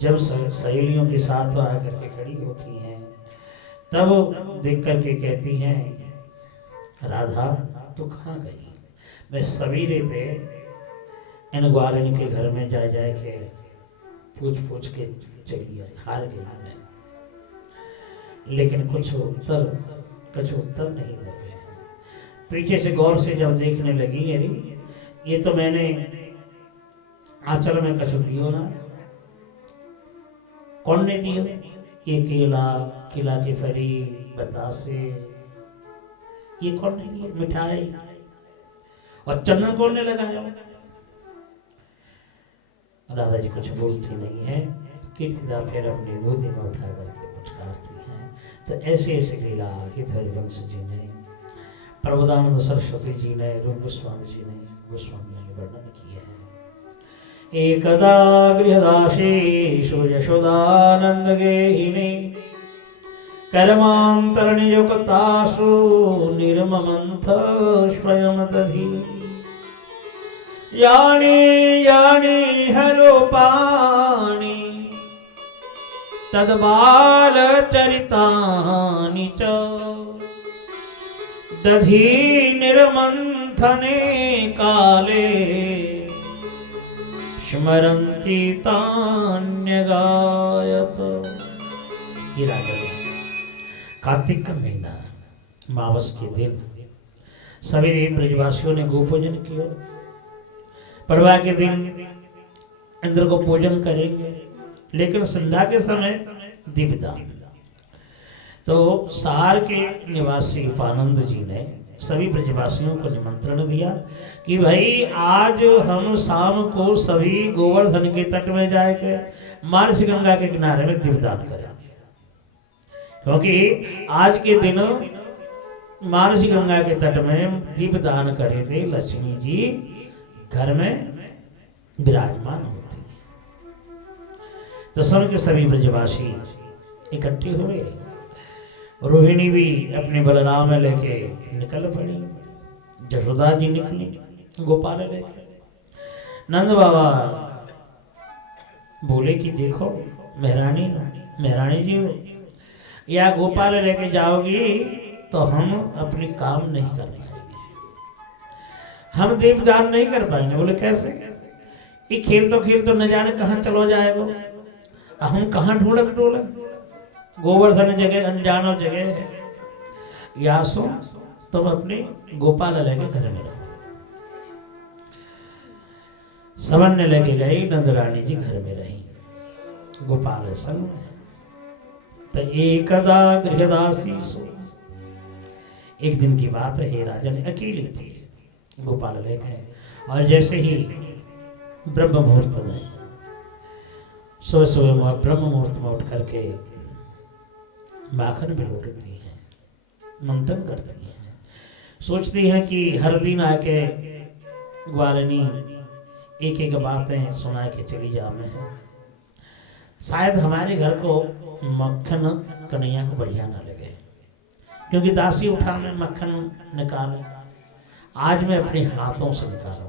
जब सहेलियों के साथ आकर के खड़ी होती हैं तब देख करके कहती हैं, राधा तू कहाँ गई? मैं सवेरे थे इन ग्वालिनी के घर में जा के पूछ के चली आई, हार गई मैं, लेकिन कुछ उत्तर नहीं देते। पीछे से गौर से जब देखने लगी, अरे ये तो मैंने आंचल में कछु दियो ना, कौन ने दियो? ये केला की फरी, बतासे, ये कौन ने दिए? मिठाई और चंदन कौन ने लगाया? राधा जी कुछ बोलती नहीं है। कीर्तिदा फिर अपनी गोदी में उठा करके पुचकारती हैं। तो ऐसे ऐसे लीला हित हरिवंश जी ने, प्रबोधानंद सरस्वती जी ने, रूप गोस्वामी जी ने, गोस्वामी ने वर्णन किया है। एकदा गृहदासेषु यशोदानंद गेहिनी कर्मांतरनियुक्तासु निर्ममंथ स्वयं दधि यानी हरूपाणि तद्बाल चरितानि च दधि निर्मंथने काले स्मरन्ति तान्यगायत। कार्तिक का महीना, मावस के दिन सवेरे ब्रजवासियों ने गोपूजन किया। पड़वा के दिन इंद्र को पूजन करेंगे, लेकिन संध्या के समय दीपदान। तो सहार के निवासी उपानंद जी ने सभी ब्रजवासियों को निमंत्रण दिया कि भाई आज हम शाम को सभी गोवर्धन के तट में जाके मानसी गंगा के किनारे में दीपदान करेंगे, क्योंकि आज के दिन मानसी गंगा के तट में दीपदान करे थे लक्ष्मी जी घर में विराजमान होती है। तो सब के सभी ब्रजवासी इकट्ठे हुए। रोहिणी भी अपने बलराम लेके निकल पड़ी, जशोदा जी निकली गोपाल लेके। नंद बाबा बोले कि देखो मेहरानी जी हो, या गोपाल लेके जाओगी तो हम अपने काम नहीं कर पाएंगे, हम दीपदान नहीं कर पाएंगे। बोले कैसे? ये खेल तो न जाने कहाँ चलो जाएगा, हम कहाँ ढूंढत डोले, गोवर्धन जगह अनजानो जगह है, या सो तुम अपने गोपाल लेके घर में रहो। सवन ने लेके गई, नंद रानी जी घर में रही, गोपाल संग। तो एकदा गृहदासी सो, एक दिन की बात है, राजन अकेली थी, गोपाल ले गए। और जैसे ही ब्रह्म मुहूर्त में सुबह ब्रह्म मुहूर्त में उठ करके माखन भी लौटती है, मंथन करती है, सोचती हैं कि हर दिन आके ग्वालिनी एक एक बातें सुना के चली जामे हैं, शायद हमारे घर को मक्खन कन्हैया को बढ़िया ना लगे, क्योंकि दासी उठा में मक्खन निकाले, आज मैं अपने हाथों से निकालूंगी।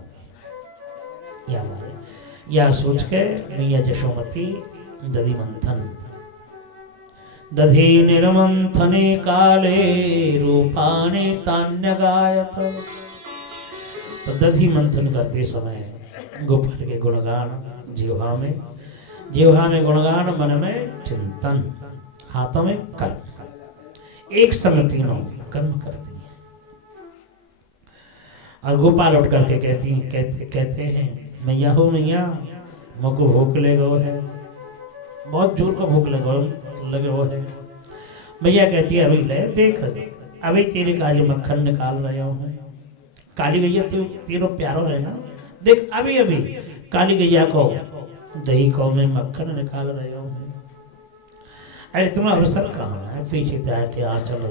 या सोच के मैया यशोमती दधि निर्मंथने काले रूपाने तान्यगायत। तो दधि मंथन करते समय गोपाल के गुणगान जिह्वा में गुणगान, मन में चिंतन, हाथों में कर्म, एक समय तीनों कर्म करती हैं। और गोपाल उठ करके कहते हैं, मैया हो मैया, मुझको भूख लगे वो है, बहुत जोर का भूख लगे वो है। मैया कहती है, अभी ले देख, अभी तेरे काली मक्खन निकाल रहे हो, काली गैया तेरो प्यारो है ना, देख अभी काली गैया को दही को में मक्खन निकाल रहे हो। अरे इतना अवसर कहाँ है, पीछे से आके आंचल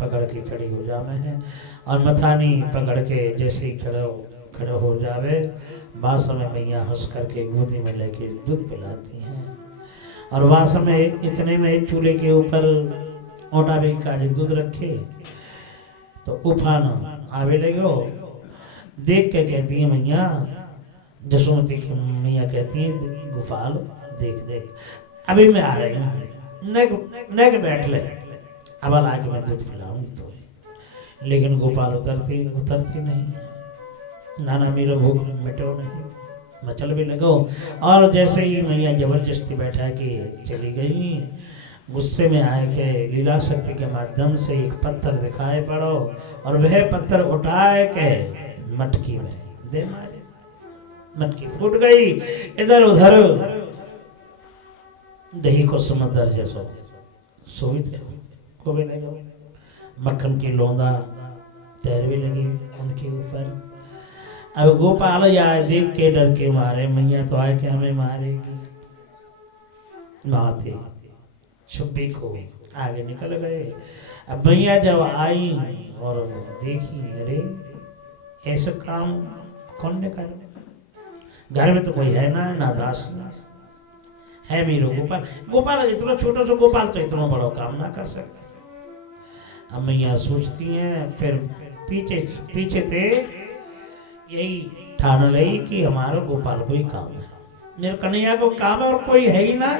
पकड़ के खड़ी हो जावे हैं, और मथानी पकड़ के जैसे ही खड़े हो जावे, बाद समय मैया हंस करके गोदी में लेके दूध पिलाती हैं। और वह समय इतने में चूल्हे के ऊपर ओटा भी काले दूध रखे, तो उफान आवे लगे, देख के कहती है मैया, जसोमती की मैया कहती है, गोपाल देख देख अभी मैं आ रही हूँ, नेक बैठ ले, अब आके मैं दूध पिलाऊंगी तो। लेकिन गोपाल उतरती नहीं, नाना मेरा भूख मिटो नहीं, मैं चल भी लगो। और जैसे ही मैया जबरदस्ती बैठा के चली गई, गुस्से में आए के लीला शक्ति के माध्यम से एक पत्थर दिखाए पड़ो और वह पत्थर उठाए के मटकी में दे मारे, मटकी फूट गई। इधर उधर दही को समुद्र जैसो सोवित को भी लगा, मक्खन की लौंदा तैर भी लगी उनके ऊपर। अब गोपाल आए देख के डर के मारे, मैया तो आए के हमें मारेगी, माथे छुपी को आगे निकल गए। अब मैया जब आई और देखी, अरे ऐसा काम कौन ने कर, घर में तो कोई है ना दास है मेरे गोपाल। गोपाल इतना छोटा सा गोपाल तो इतना बड़ा काम ना कर सकता। अब मैया सोचती हैं, फिर पीछे थे यही ठान रही कि हमारा गोपाल को ही काम है, मेरे कन्हैया को काम है और कोई है ही ना।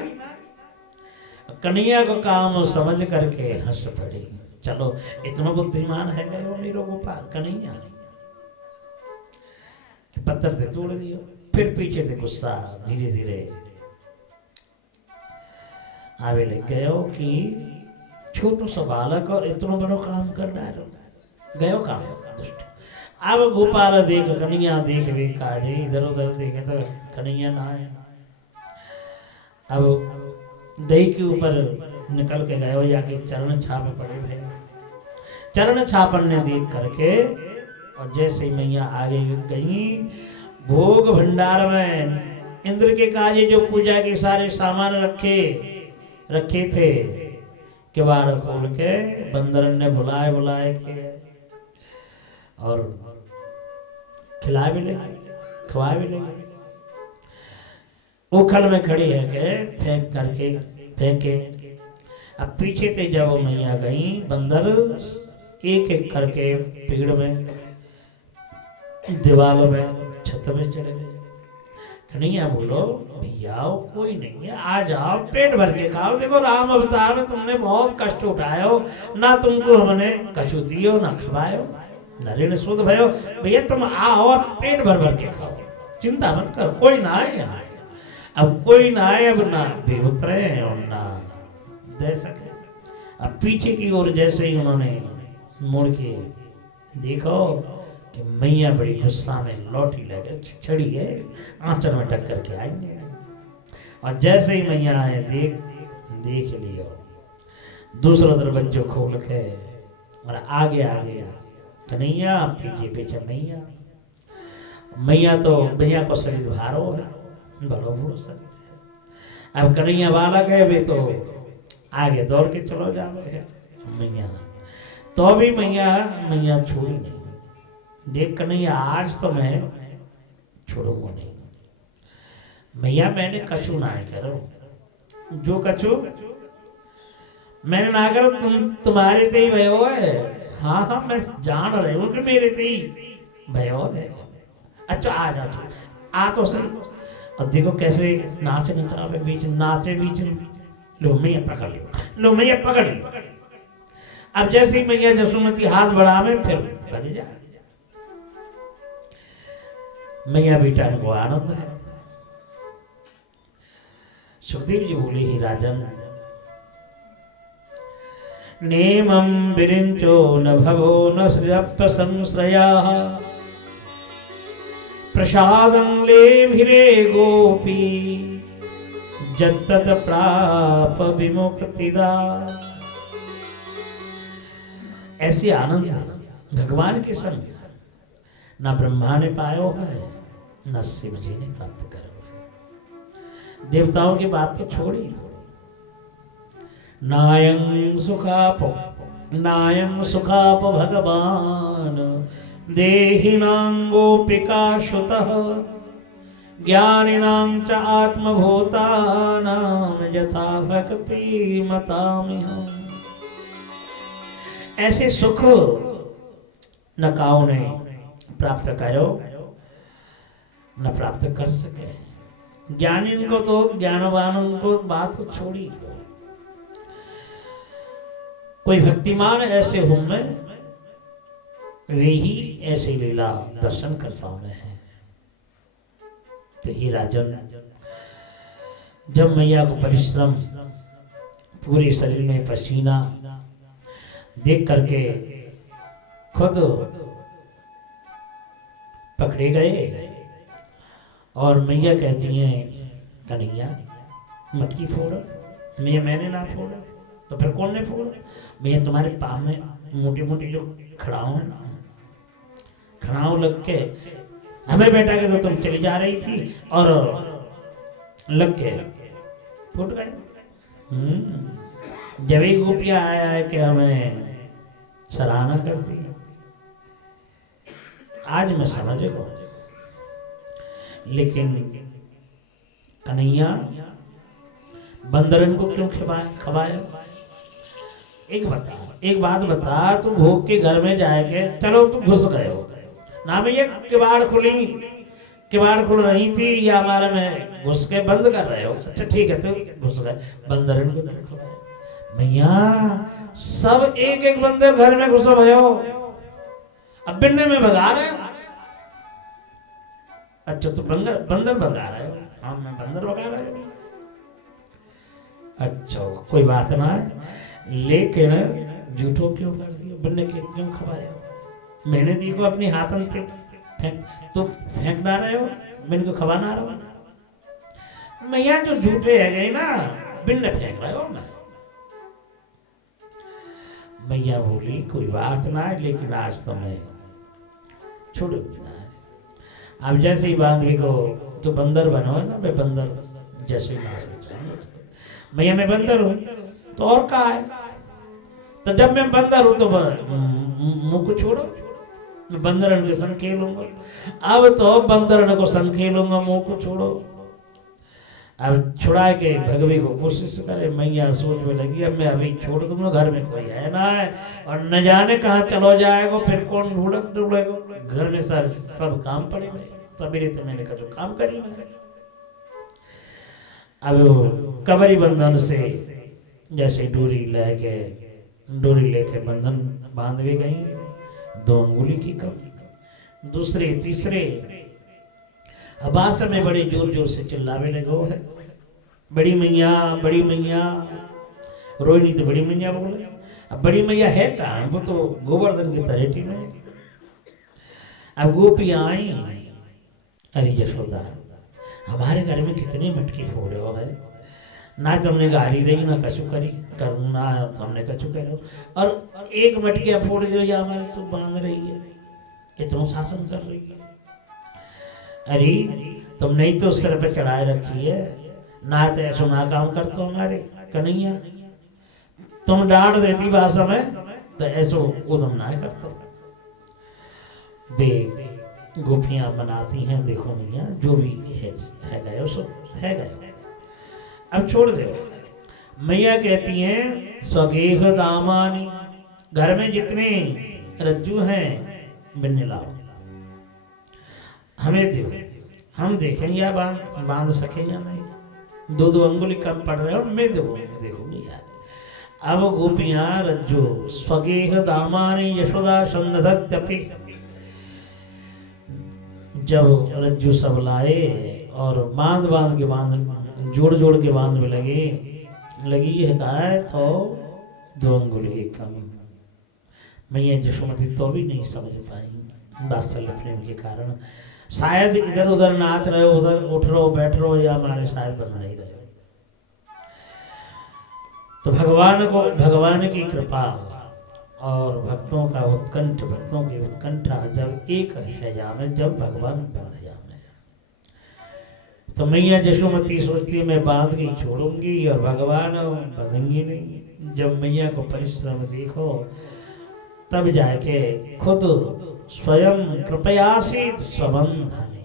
कन्हैया को काम समझ करके हंस पड़ी, चलो इतना बुद्धिमान है गए वो मेरा गोपाल कन्हैया, पत्थर से तोड़ दियो। फिर पीछे थे गुस्सा धीरे धीरे आवे लग गयो कि छोटो सा बालक और इतना बड़ो काम कर डालो, गयो काम दुष्ट। अब गोपाल देख कन्हैया देख वे काजे, इधर उधर देखे तो कन्हैया ना है। अब दही के ऊपर निकल के गयो, या कि चरण छाप पड़े भाई, चरण छापने देख करके और जैसे ही मैया आगे गई, भोग भंडार में इंद्र के काजे जो पूजा के सारे सामान रखे थे, किवाड़ खोल के बंदर ने बुलाए के और खिला भी ले खवा भी ले। उखल में खड़ी है के फेंके। अब पीछे थे जब मैया गई, बंदर एक एक करके पेड़ में, दीवारों में, छत में चढ़े गए। कन्हैया बोलो भैया कोई नहीं है, आ जाओ पेट भर के खाओ। देखो राम अवतार में तुमने बहुत कष्ट उठाए हो, ना तुमको हमने कछु दियो ना खवायो, न ऋण सुध भयो। भैया तुम आओ और पेट भर भर के खाओ, चिंता मत करो, कोई ना आए यहाँ। अब कोई ना आए, अब ना भी उतरे और ना दे सके। अब पीछे की ओर जैसे ही उन्होंने मुड़ के देखो कि मैया बड़ी गुस्सा में लौटी लगे छड़ी है, आंचल में ढक करके आएंगे। और जैसे ही मैया आए देख लियो, दूसरा दरवाजा खोल के और आगे कन्हैया, पीछे मैया तो मैया को शरीर भारो है, बड़ो बड़ो शरीर है। अब कन्हैया बालक है, वे तो आगे दौड़ के चलो जावे है। मैया तो भी मैया छोड़ी नहीं। देख कन्हैया आज तो मैं छोड़ूंगा नहीं, मैया मैंने कछु ना करो, जो कछु मैंने ना करो, तुम्हारे ते ही भयो है। हाँ मैं जान रही हूँ कि मेरे ते ही भयो है। अच्छा आ जा, आ तो सही। और देखो कैसे नाचने चाहे बीच लो मैया पकड़ लो। अब जैसे ही मैया जसुमती हाथ बढ़ावे, फिर बन जाए। मैया बेटा को आनंद है। सुखदेव जी बोले, ही राजन नेमं विरिंचो न भवो न श्रियप्त संश्रया, प्रसादं लेभिरे गोपी जत्तत प्राप विमुक्तिदा। ऐसी आनंद भगवान के संग न ब्रह्मा ने पायो है, न शिव जी ने प्राप्त करो। देवताओं की बात तो छोड़ी, नायं सुखाप भगवान देहिनां गोपिका श्रुतः, ज्ञानिनां च आत्मभूतानां यथा भक्ति मतामिहम्। ऐसे सुख न काऊ ने प्राप्त करो न प्राप्त कर सके। ज्ञानी उनको तो ज्ञानवान उनको बात छोड़ी दो। कोई भक्तिमान ऐसे होंगे वे ही ऐसे लीला दर्शन कर पावे हैं। तो ही राजन, जब मैया को परिश्रम, पूरे शरीर में पसीना देख करके खुद पकड़े गए और मैया कहती हैं कन्हैया मटकी फोड़ो। मैंने ना फोड़ा तो फिर कौन ने फोड़ा? मैं तुम्हारे पाँव में मोटी मोटी जो खड़ाऊ है ना, खड़ाऊ लग के हमें बेटा के तो तुम चली जा रही थी और लग के फूट गए। जब एक गोपियां आया है कि हमें सराहना करती है, आज मैं समझ गया। लेकिन कन्हैया बंदरन को क्यों खवाया? एक बात बता, तू भूख के घर में जाएगे, चलो तू घुस गए हो ना, मैं ये किवाड़ खुल रही थी या हमारे में घुस के बंद कर रहे हो? अच्छा ठीक है, तो घुस गए। बंदरन को क्यों खवाया? भैया सब एक एक बंदर घर में घुसो भयो, अब बिन्ने में भगा रहे हो। अच्छा तो बंदर भगा रहे हो? हाँ मैं बंदर भगा रहा हूँ। अच्छा कोई बात ना है, लेकिन झूठो क्यों कर दिया? बिन्ने के क्यों खवाया? मैंने दी को अपनी हाथन थे तो फेंक ना रहे हो, बिन को खवा ना रहे हो। मैया जो झूठे है गए ना, बिन्ने फेंक रहे हो। मैया बोली कोई बात ना है, लेकिन आज तो मैं छोड़ूंगी ना। अब जैसे ही बांधवी को तो बंदर बनो है ना, मैं बंदर जैसे ही नाच चाहूंगा। मैया मैं बंदर हूँ तो और कहा है? तो जब मैं बंदर हूँ तो मुंह को छोड़ो, मैं बंदरन के संग खेलूंगा। अब तो बंदरन को संग खेलूंगा, मुंह को छोड़ो। अब छुड़ा के भगवी को कोशिश करे। मैया सोच में लगी अब मैं अभी छोड़ दूंगा, घर में कोई है ना है और न जाने कहाँ चलो जाएगा, फिर कौन ढूंढेगा? घर में सब काम पड़े हुए, सवेरे तो मैंने कहा जो काम करी मैं। अब कबरी बंधन से जैसे डोरी लेके बंधन बांध भी गई, 2 अंगुली की कम, दूसरे तीसरे आवाज में बड़े जोर जोर से चिल्लावे लगे है, बड़ी मैया रोहिणी तो बड़ी मैया बोले। अब बड़ी मैया है कहाँ? वो तो गोवर्धन की तरेटी में। अब गोपियां आई, अरे यशोदा हमारे घर में कितने मटकी फोड़े हो है ना, तुमने गाली दी ना कछु करी करना, तुमने कछु करो और एक मटकिया फोड़ दो या हमारे तो बांध रही है, इतना शासन कर रही है। अरे तुमने ही तो सिर पे चढ़ाए रखी है ना, तो ऐसा ना काम कर तो हमारे कन्हैया, तुम डांट देती भाषा में तो ऐसा उदम ना करते। बे गोपियां बनाती हैं, देखो मैया जो भी है गए सो है गए, अब छोड़ दो। मैया कहती हैं स्वगेह दामानी, घर में जितने रज्जू हैं बिन्ने लाओ, हमें दो, हम देखेंगे या बांध सकें या नहीं। 2 अंगुली कम पड़ रहे हो, मैं देखूंगी यार। अब गोपियां रज्जू स्वगेह दामानी यशोदा संदधत्यपि, जब रज्जू सब लाए और बांध के जोड़ के बांध में लगी है कहा है तो 2 अंगुली कम। मैया यशोमती तो भी नहीं समझ पाई वात्सल्य प्रेम के कारण, शायद इधर उधर नाच रहे हो, उधर उठ रहे हो बैठ रहे हो या हमारे शायद बंध नहीं रहे। तो भगवान की कृपा और भक्तों की उत्कंठा जब एक है जामे, जब भगवान बंध जामे, तो मैया यशोमती सोचती है मैं बांध के छोड़ूंगी और भगवान बंधेंगे नहीं। जब मैया को परिश्रम देखो तब जाके खुद स्वयं कृपयासीत स्वबंधने,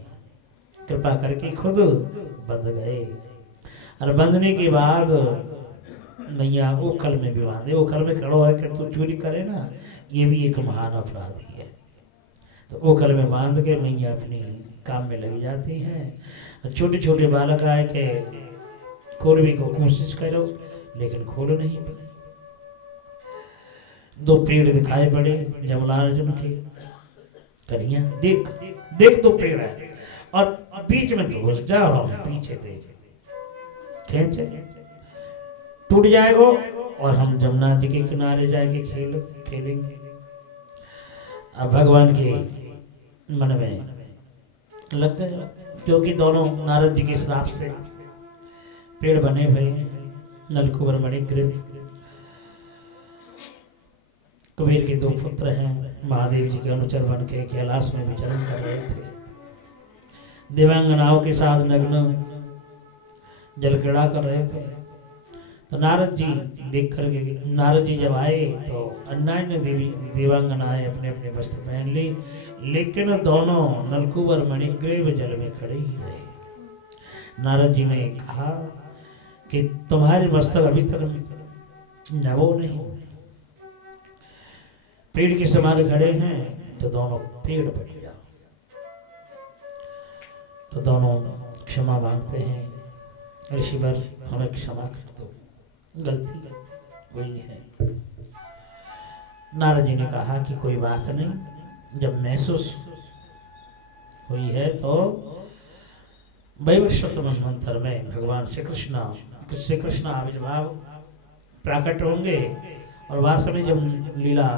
कृपा करके खुद बंध गए। और बंधने के बाद मैया ओखल में भी बांधे। ओखल में खड़ो है कि तू चोरी करे ना, ये भी एक महान अपराधी है। तो ओखल में बांध के मैया अपनी काम में लगी जाती हैं। छोटे छोटे बालक आए के खोलने को कोशिश करो लेकिन खोल नहीं पाए। 2 पेड़ दिखाई पड़े जमलार्जुन के, कन्हैया देख देख 2 पेड़ है और बीच में तो घुस जा रहा हूं, पीछे से खींचे टूट जाएगा और हम जमुना जी के किनारे जाके खेलेंगे। अब भगवान के मन में लग गए, क्योंकि दोनों नारद जी के श्राप से पेड़ बने हुए हैं। नलकुबर मणिग्रीव कुबेर के 2 पुत्र हैं, महादेव जी के अनुचर बन के कैलाश में विचरण कर रहे थे। देवांगनाओं के साथ नग्न जल क्रीड़ा कर रहे थे। तो नारद जी देख कर के, नारद जी जब आए तो अन्यान्य देवी देवांगनाएं अपने अपने वस्त्र पहन ली, लेकिन दोनों नलकुबर मणिग्रीव जल में खड़े ही रहे। नारद जी ने कहा कि तुम्हारे मस्तक अभी तक नवो नहीं, पेड़ के समान खड़े हैं, तो दोनों पेड़ बन जाओ। तो दोनों क्षमा मांगते हैं, ऋषिवर हमें क्षमा कर दो, गलती हुई है। नारद जी ने कहा कि कोई बात नहीं, जब महसूस हुई है तो वैवस्वत मंत्र में भगवान श्री कृष्ण आविर्भाव प्रकट होंगे और वास्तव में जब लीला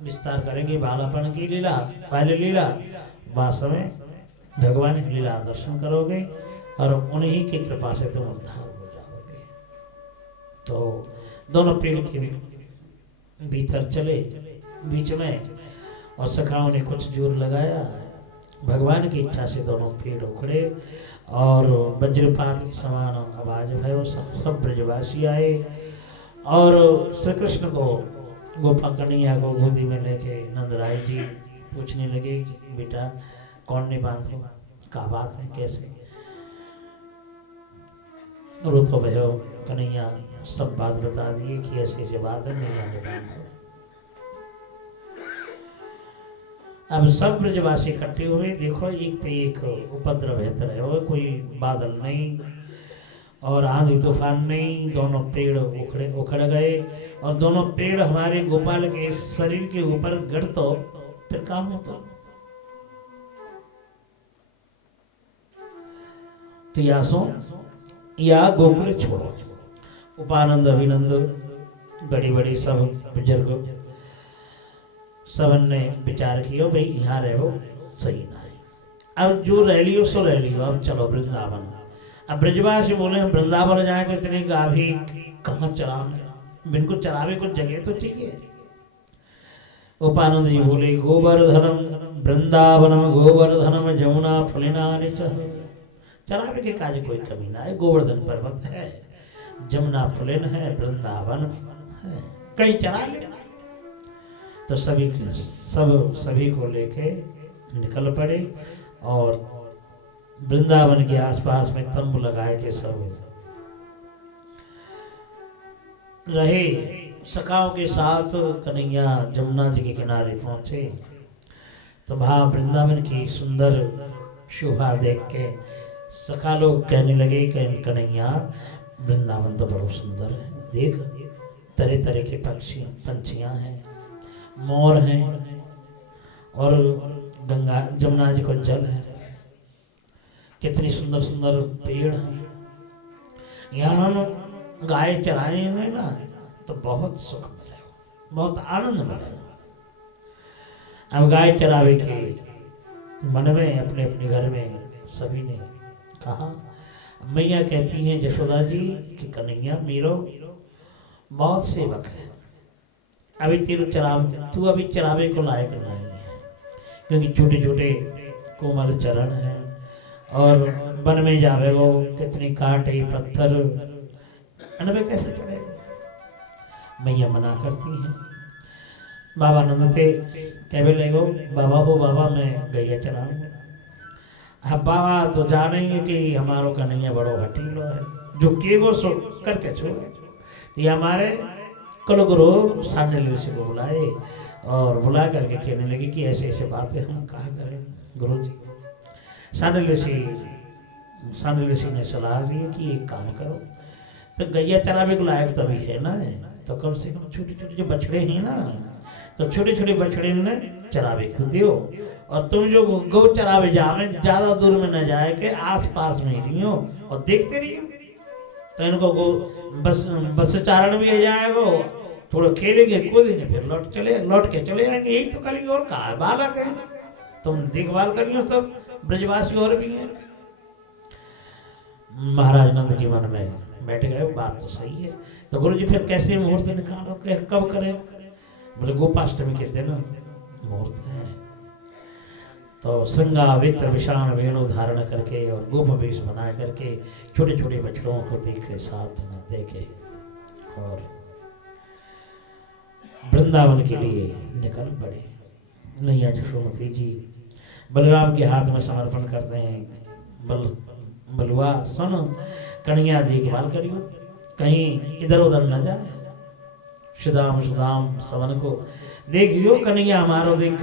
विस्तार करेंगे, बालापन की लीला, बाल्य लीला, वास्तव में भगवान की लीला दर्शन करोगे और उन्हीं की कृपा से तुम उद्धार हो जाओगे। तो दोनों पेड़ के भीतर चले बीच में और सखाओं ने कुछ जोर लगाया। भगवान की इच्छा से दोनों पेड़ उखड़े और वज्रपात के समान आवाज भयो। सब ब्रजवासी आए और श्री कृष्ण को गोपा कन्हैया को गोदी में लेके नंदराय जी पूछने लगे कि बेटा कौन ने बांधो, क्या बात है, कैसे? रो तो भयो कन्हैया सब बात बता दिए कि ऐसे ऐसे बात है, मैया ने बांधो। अब सब ब्रजवासी इकट्ठे हुए, देखो एक तो एक उपद्रव बेहतर है, कोई बादल नहीं और आंधी तूफान नहीं, दोनों पेड़ उखड़ गए और दोनों पेड़ हमारे गोपाल के शरीर के ऊपर गिर तो फिर कहा हो तो या गोकुल छोड़ो। उपानंद अभिनंद बड़ी बड़ी सब बुजुर्ग सबन ने विचार किया भाई यहाँ रहो सही ना है, अब जो रह लियो सो रह लियो, अब चलो वृंदावन। अब ब्रजवासी बोले हम वृंदावन जाए तो इतनी गाभी कहाँ चरावे, बिनको चरावे कुछ जगह तो चाहिए। उपानंद जी बोले गोवर्धनम वृंदावनम गोवर्धनम जमुना फलिनानि च, चरावे के काज कोई कमी ना है। गोवर्धन पर्वत है, जमुना फलिन है, वृंदावन है, कहीं चरा ले। तो सभी को लेके निकल पड़े और वृंदावन के आसपास में तंबू लगाए के सब रहे। सखाओं के साथ कन्हैया जमुना जी के किनारे पहुंचे तो वहाँ वृंदावन की सुंदर शोभा देख के सखा लोग कहने लगे कि कन्हैया वृंदावन तो बहुत सुंदर है, देख तरह तरह के पंछियाँ हैं, मोर हैं और गंगा जमुना जी को जल है, कितनी सुंदर सुंदर पेड़ हैं। यहाँ हम गाय चराए हुए ना तो बहुत सुख मिलेगा, बहुत आनंद मिलेगा। अब गाय चरावे के मन में अपने अपने घर में सभी ने कहा, मैया कहती हैं यशोदा जी कि कन्हैया मेरो बहुत सेवक है, अभी तू अभी चरावे को लायक नहीं है, क्योंकि छोटे छोटे कोमल चरण हैं और वन में जावे वो कितनी कांटे पत्थर अनबे कैसे चढ़ेगा। मैया मना करती हैं। बाबा नंद थे कहवे लगो बाबा हो बाबा मैं गैया चराऊंगा। अब बाबा तो जाने ही कि हमारो कन्हैया बड़ो हटीलो है, जो केगो सो करके छोड़े। तो ये हमारे कल गुरु सान्य ऋषि को बुलाए और बुला करके कहने लगे कि ऐसे ऐसे बातें हम कहा करें गुरु जी। सानी ऋषि ने सलाह दी कि एक काम करो, तो गैया चरावे को लायक तभी है ना, तो कम से कम छोटे छोटे जो बछड़े हैं ना, तो छोटे छोटे बछड़े ने चरावे को दियो, और तुम जो गौ चरावे जावे ज्यादा दूर में न जाए के आस पास में ही रहियो और देखते रहियो, तो इनको गो बस चारण भी हो जाएगा, थोड़ा खेलेंगे कूदेंगे फिर लौट के चले जाएंगे, यही तो करेंगे और कहा बालक है, तुम देखभाल करियो, सब ब्रजवासी और भी हैं। महाराज नंद के मन में बैठ गए, बात तो सही है, तो गुरु जी फिर कैसे मुहूर्त निकालो, कब करें? बोले गोपाष्टमी के दिन मुहूर्त है, तो श्रृंगावित्र विषाण वेणु धारण करके और गोप वेश बना करके छोटे छोटे बछड़ों को देखे, साथ में देखे और वृंदावन के लिए निकल पड़े। नैया यशोमती जी बलराम के हाथ में समर्पण करते हैं, बलुआ सुनो कन्हैया देखभाल करियो, कहीं इधर उधर न जाए, सुदाम सवन को देखियो, कन्हैया हमारो देख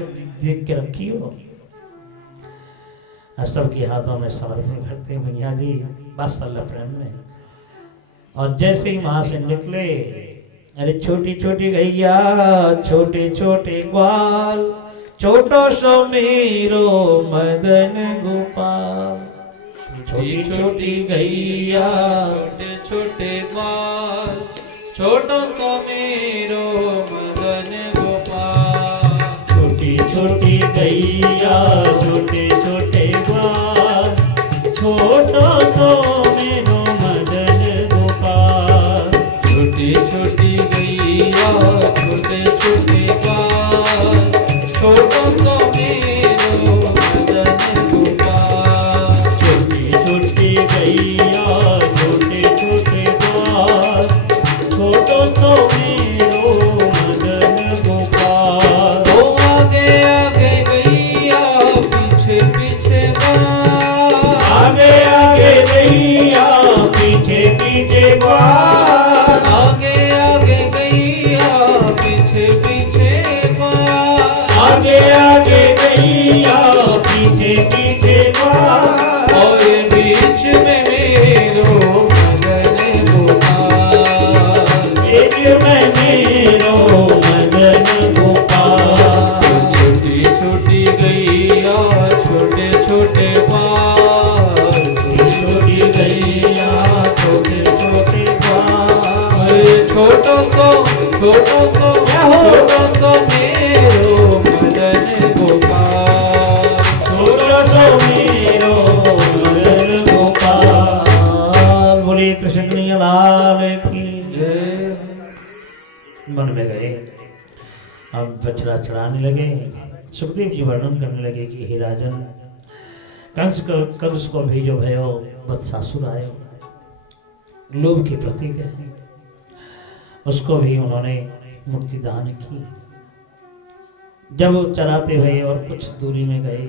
के रखियो। सबके हाथों में समर्पण करते भैया जी वात्सल्य प्रेम में, और जैसे ही वहां से निकले, अरे छोटी छोटी गैया छोटे छोटे ग्वाल, छोटो सो मेरो मदन गोपाल, छोटी छोटी गैया छोटे छोटे ग्वाल, छोटो सो मेरो मदन गोपाल, छोटी छोटी गैया छोटे छोटे ग्वाल, छोटो सो मेरो मदन गोपाल, छोटी छोटी गैया छोटे छोटे ग्वाल, छोटो सो मेरो मदन गोपाल, छोटी छोटी गैया छोटे छोटे ग्वाल, छोटो सो मेरो मदन गोपाल। ओ आगे आगे गैया पीछे पीछे ग्वाल, आगे आगे गैया पीछे पीछे ग्वाल, आगे आगे गैया पीछे पीछे ग्वाल, आगे आगे गैया पीछे पीछे ग्वाल, और बीच में मेरो मदन गोपाल, बीच में मेरो मदन गोपाल, छोटी छोटी गैया छोटे छोटे ग्वाल, छोटी गैया छोटे छोटे ग्वाल, छोटो सो मेरो मदन गोपाल, छोटो सो मेरो मदन गोपाल। बोले कृष्ण कन्हैया लाल की जय। मन में गए, अब बछड़ा चढ़ाने लगे। सुखदेव जी वर्णन करने लगे कि हे राजन, कंस को भेजो भयो, वत्सासुर आयो, लोभ के प्रतीक है, उसको भी उन्होंने मुक्ति दान की। जब वो चराते हुए और कुछ दूरी में गए,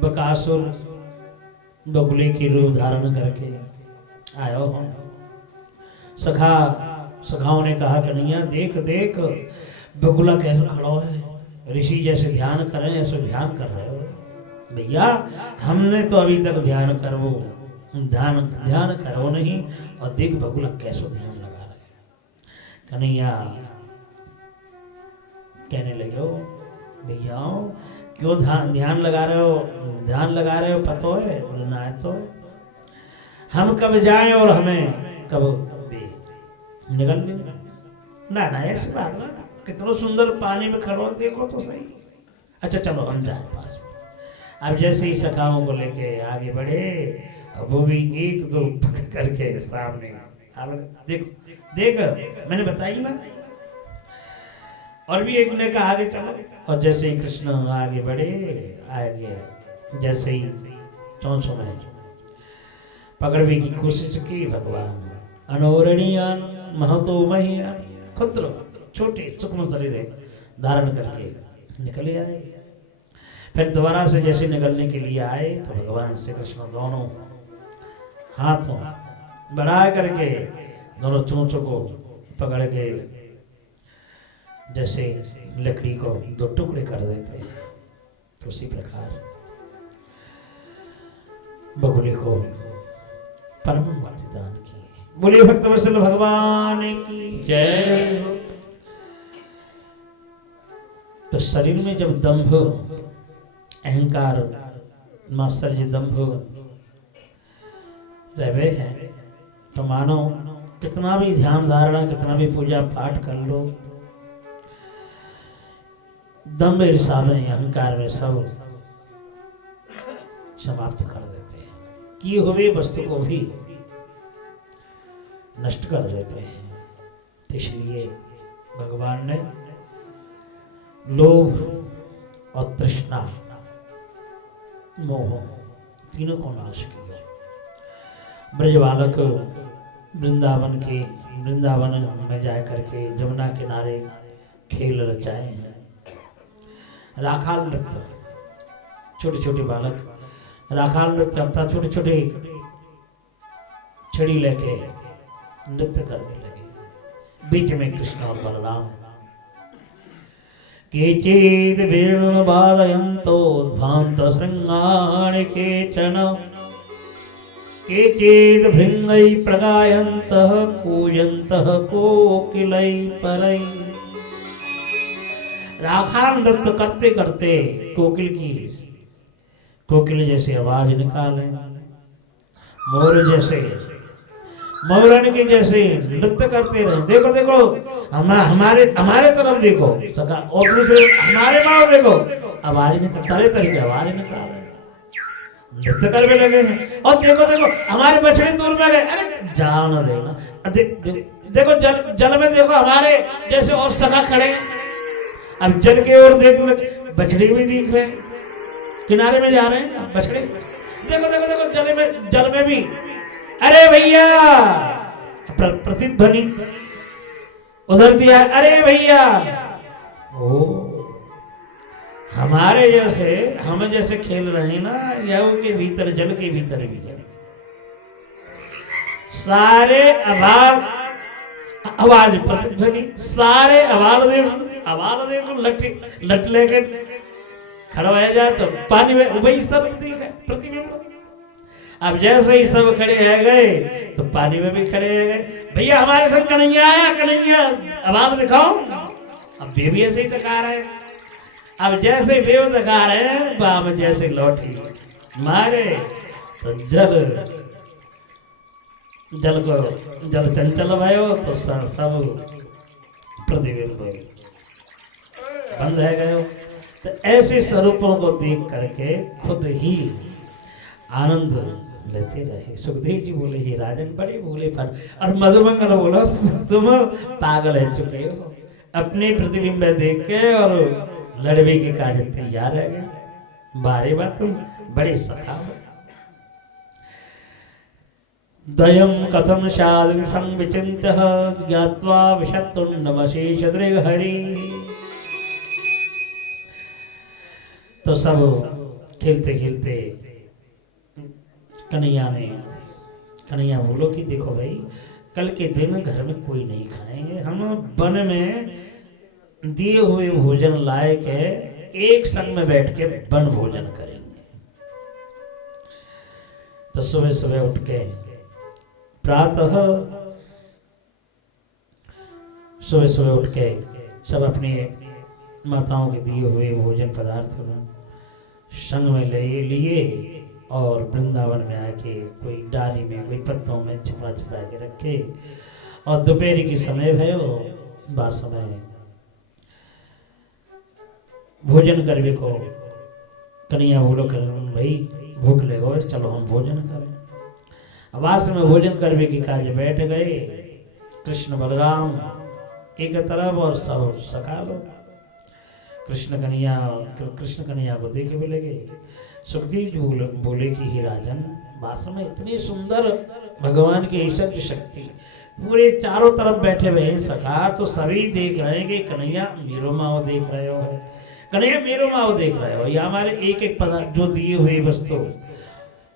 बकासुर बगुले की रूप धारण करके आयो हो। सखाओं ने कहा कन्हैया देख देख बगुला कैसे खड़ा है, ऋषि जैसे ध्यान करें ऐसे ध्यान कर रहे हो। भैया हमने तो अभी तक ध्यान करो नहीं, और देख बगुला कैसे ध्यान लगा रहे। कन्हैया कहने लगे हो भैया क्यों ध्यान लगा रहे हो पतो है? बोले ना है तो हम कब जाएं और हमें कब निकल लें। ना ऐसी बात ना, कितना सुंदर पानी में खड़ो देखो तो सही। अच्छा चलो हम जाए पास। अब जैसे ही सखाओं को लेके आगे बढ़े, अब वो भी एक दो करके सामने देख मैंने बताई ना। और भी एक ने कहा आगे चलो, और जैसे ही कृष्ण आगे बढ़े, आगे जैसे ही चौंसों में पकड़ने की कोशिश की, भगवान अनोरणीयान महतो महियान क्षुद्र छोटे सूक्ष्म शरीर धारण करके निकले आए। फिर दोबारा से जैसे निकलने के लिए आए तो भगवान श्री कृष्ण दोनों हाथों बढ़ा करके दोनों चोंचों को पकड़ के जैसे लकड़ी को दो टुकड़े कर देते, तो उसी प्रकार बगुले को परम मुक्ति दान की। बोलिए भक्तवत्सल भगवान की जय हो। तो शरीर में जब दंभ अहंकार मास्टर जी दंभ रहे हैं तो मानो कितना भी ध्यान धारणा कितना भी पूजा पाठ कर लो, दंभ ईर्ष्या में अहंकार में सब समाप्त कर देते हैं, किए हुए वस्तु को भी नष्ट कर देते हैं। इसलिए भगवान ने लोभ और तृष्णा मोह तीनों को नाश किया। ब्रज बालक वृंदावन में जा करके जमुना किनारे खेल रचाए हैं। राखाल नृत्य, छोटे छोटे बालक राखाल नृत्य अर्थात छोटे छोटे छड़ी लेके नृत्य करने लगे। बीच में कृष्ण और बलराम। केचिद वेणुन वादयन्तोद्भान्त शृंगाणि केचन केचिद भृंगै प्रगायन्तः कूयन्तः कोकिलै परै। राखाल नृत्य करते करते कोकिल जैसे आवाज निकाले, मोर जैसे मौरन की जैसे नृत्य करते रहे। देखो देखो हमारे तरफ देखो सका और दूसरे हमारे माओ देखो, आवाज निकाल तरह तरह की आवाज निकाल नृत्य करने लगे हैं। और देखो देखो हमारे बछड़े दूर में गए, अरे जान देना देखो जल में देखो हमारे जैसे और सखा खड़े। अब जल के ओर देख बछड़े भी दिख रहे, किनारे में जा रहे हैं ना बछड़े। देखो देखो देखो जल में भी, अरे भैया प्रतिध्वनि उधर दिया, अरे भैया। ओ हमारे जैसे हम जैसे खेल रहे हैं ना, यऊ के भीतर जल के भीतर भी है सारे आवाज प्रतिध्वनि, सारे आवाज देखो लट लेकर खड़ा हो जाए तो पानी में वही सब दिखे प्रतिबिंब। अब जैसे ही सब खड़े है गए तो पानी में भी खड़े है गए। भैया हमारे संग कन्हैया आया, कन्हैया आवाज दिखाओ। अब बेबी ऐसे ही दिखा रहे हैं। अब जैसे बेव दिखा रहे हैं बाप जैसे लौटी मारे तो जल चंचल भयो तो सब प्रतिबिंब बंद है गए। तो ऐसे स्वरूपों को देख करके खुद ही आनंद लेते रहे। सुखदेव जी बोले हे राजन बड़े भोले पर, और मधुमंगल बोला तुम पागल है चुके हो, अपने प्रतिबिंब देख के और लड़वे के कार्य तैयार है गए। बारे बात तुम बड़े सखा हो। दयम कथम शाद संविचिंतः ज्ञात्वा विषत्तुण्डमशेष दृघहरि। तो सब खेलते खेलते कन्हैया बोलो कि देखो भाई कल के दिन घर में कोई नहीं खाएंगे, हम वन में दिए हुए भोजन लाए के एक संग में बैठ के वन भोजन करेंगे। तो सुबह सुबह उठ के सुबह उठ के सब अपनी माताओं के दिए हुए भोजन पदार्थ संग में ले लिए और वृंदावन में आके कोई डाली में कोई पत्तों में छिपा के रखे। और दोपहर की समय भयो बा समय भोजन करवे को कन्हैया बोलो भाई भूख लगो चलो हम भोजन करें। आवास में भोजन करवे की काज बैठ गए कृष्ण बलराम एक तरफ और सब सखा लो। कृष्ण कन्हैया को देखे भी लगे। सुखदेव जी बोले कि हे राजन वास्तव में इतनी सुंदर भगवान की ईश्वर शक्ति पूरे चारों तरफ बैठे हुए हैं सखा, तो सभी देख रहे हैं कि कन्हैया मेरो माओ देख रहे हो है, कन्हैया मेरो माओ देख रहे हो। या हमारे एक एक पदार्थ जो दिए हुए वस्तु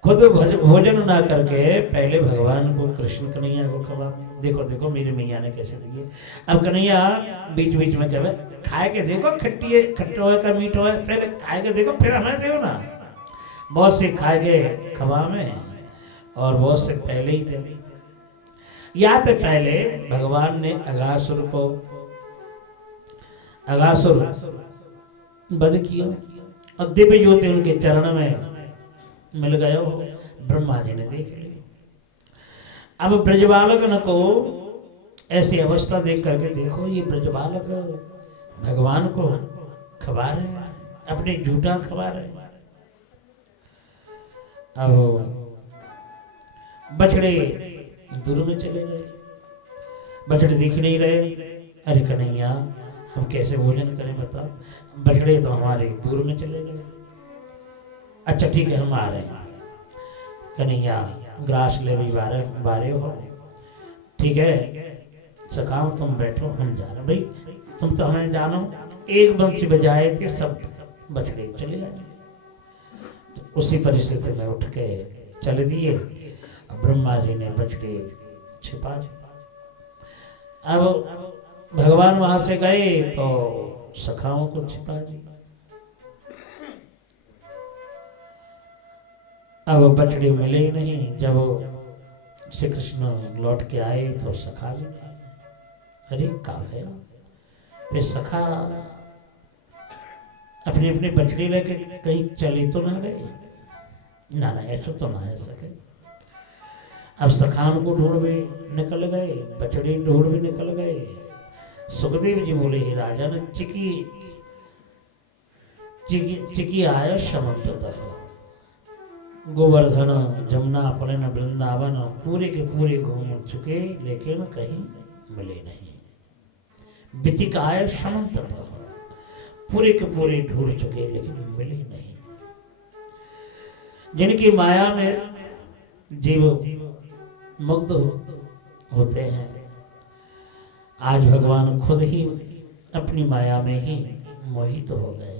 खुद भोजन ना करके पहले भगवान को कृष्ण कन्हैया को खवा। देखो देखो मेरी मैया ने कैसे दिए। अब कन्हैया बीच बीच में कहे खाए के देखो खट्टा है का मीठा है, पहले खाए के देखो फिर हमें दो ना। बहुत से खाए गए खबा में और बहुत से पहले ही थे। या तो पहले भगवान ने अगासुर वध किया और दिव्य ज्योति उनके चरण में मिल गया हो, ब्रह्मा जी ने देख लिया। अब ब्रजबालक को ऐसी अवस्था देख करके देखो, ये ब्रजबालक भगवान को खबा रहे हैं, अपने जूठा खबा रहे हैं। अब बछड़े दूर में चले गए, बछड़े दिख नहीं रहे। अरे कन्हैया हम कैसे भोजन करें बताओ, बछड़े तो हमारे दूर में चले गए। अच्छा ठीक है हम आ रहे हैं। कन्हैया ग्रास ले भी बारे हो, ठीक है सखाओ तुम बैठो हम जा रहे। भाई तुम तो हमें जानो, एक बंसी बजाए थे सब बछड़े चले गए। तो उसी परिस्थिति में उठ के चल दिए। ब्रह्मा जी ने बछड़े छिपा दिए। अब भगवान वहां से गए तो सखाओं को छिपा दिया। अब बछड़े मिले ही नहीं। जब श्री कृष्ण लौट के आए तो सखा भी नहीं। अरे कहाँ है? फिर सखा अपने अपने बछड़े लेके कहीं चले तो ना गए? ना ऐसा तो ना है सके। अब सखान को ढूंढ भी निकल गए, बछड़े ढूंढ भी निकल गए। सुखदेव जी बोले ही राजा ने चिकी आय समन्ततः गोवर्धन जमुना पुलिन वृंदावन पूरे के पूरे घूम चुके लेकिन कहीं मिले नहीं। बितिकाय समन्ततः पूरे के पूरे ढूंढ चुके लेकिन मिले नहीं। जिनकी माया में जीव मुग्ध होते हैं, आज भगवान खुद ही अपनी माया में ही मोहित हो गए।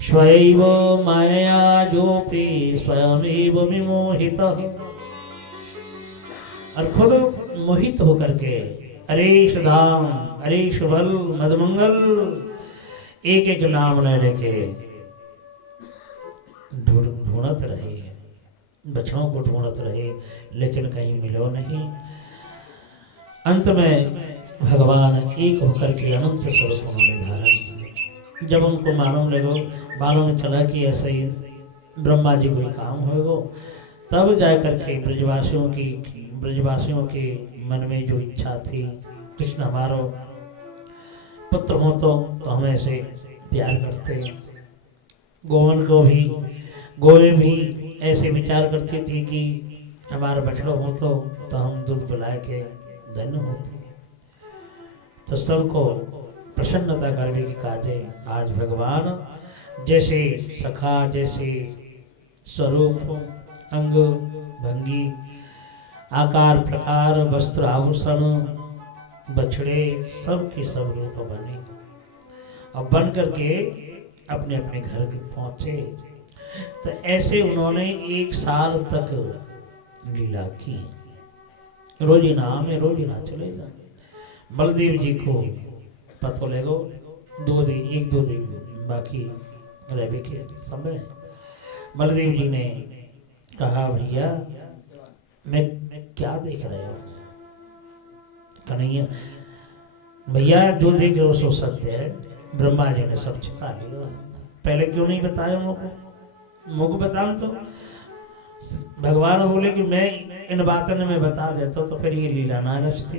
स्वयं माया जोपि स्वयमेव विमोहितः, और खुद मोहित होकर के हरीश धाम हरीश बल मदमंगल एक एक नाम ले लेके ढूंढत रहे, बछड़ों को ढूंढत रहे लेकिन कहीं मिलो नहीं। अंत में भगवान एक होकर के अनंत स्वरूप उन्होंने धारण किया। जब उनको मालूम चला कि ऐसा ही ब्रह्मा जी कोई काम होगा, तब जा करके ब्रजवासियों के मन में जो इच्छा थी, कृष्ण हमारो पुत्र हो तो हम ऐसे प्यार करते। गोवे भी ऐसे विचार करती थी कि हमारा बछड़ा हो तो हम दूध पिलाए के धन्य होते। तो सबको प्रसन्नता करने की काजे आज भगवान जैसे सखा, जैसे स्वरूप, अंग भंगी, आकार प्रकार, वस्त्र आभूषण, बछड़े सब के सब रूप बने और बन करके अपने अपने घर पहुंचे। तो ऐसे उन्होंने 1 साल तक लीला की। रोजीना चले जाए। बलदेव जी को पतो लगो 1-2 दिन बाकी रह के समय। बलदेव जी ने कहा भैया मैं क्या देख रहे हो? कन्हैया भैया जो देख रहे हो सो सत्य है। ब्रह्मा जी ने सब छिपा लिया। पहले क्यों नहीं बताया मुझको बताऊं तो? भगवान बोले कि मैं इन बातों में बता देता तो फिर ये लीला ना रचती।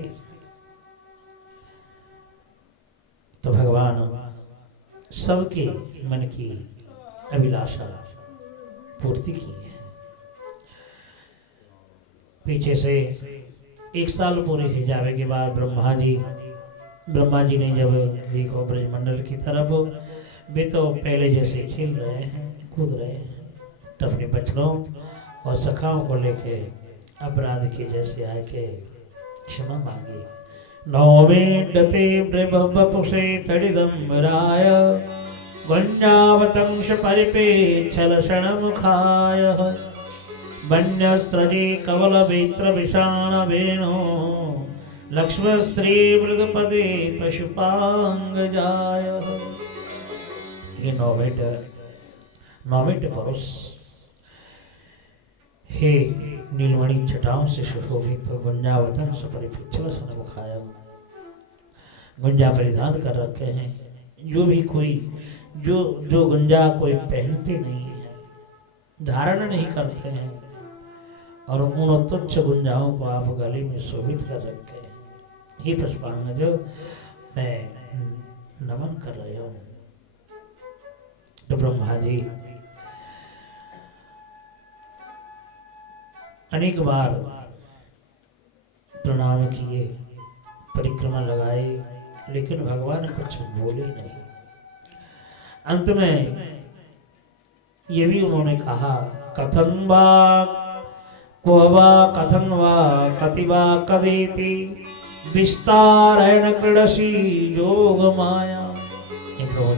तो भगवान सबके मन की अभिलाषा पूर्ति की है। पीछे से 1 साल पूरे हो जाने के बाद ब्रह्मा जी ने जब देखो ब्रजमंडल की तरफ, वे तो पहले जैसे खेल रहे हैं, कूद रहे हैं, तो अपने बछड़ों और सखाओं को लेके अपराध के जैसे आए के क्षमा मांगी। नौवेडते वपुषे तड़िदम राय वंजावतंश परिपे छलषण मुखाय वन्यस्त्रजे कवल वेत्र विषाण वेणो लक्ष्म स्त्री मृदपदे पशुपांग जाय। ये नौवेट पुरुष हे नीलमणि छटाओं से सुशोभित तो गुंजावतन सपरिपिछल सन मुखाया, गुंजा परिधान कर रखे हैं। जो भी कोई जो गुंजा कोई पहनते नहीं है, धारण नहीं करते हैं, और उन तुच्छ गुंजाओं को आप गले में शोभित कर रखे हैं। ही पुष्पांग जो मैं नमन कर रहे हूँ। तो ब्रह्मा जी अनेक बार प्रणाम किए, परिक्रमा लगाए, लेकिन भगवान कुछ बोले नहीं। अंत में ये भी उन्होंने कहा, कथं वा क्व वा कथं वा कति वा कदेति विस्तारेण क्रीडसि योग माया।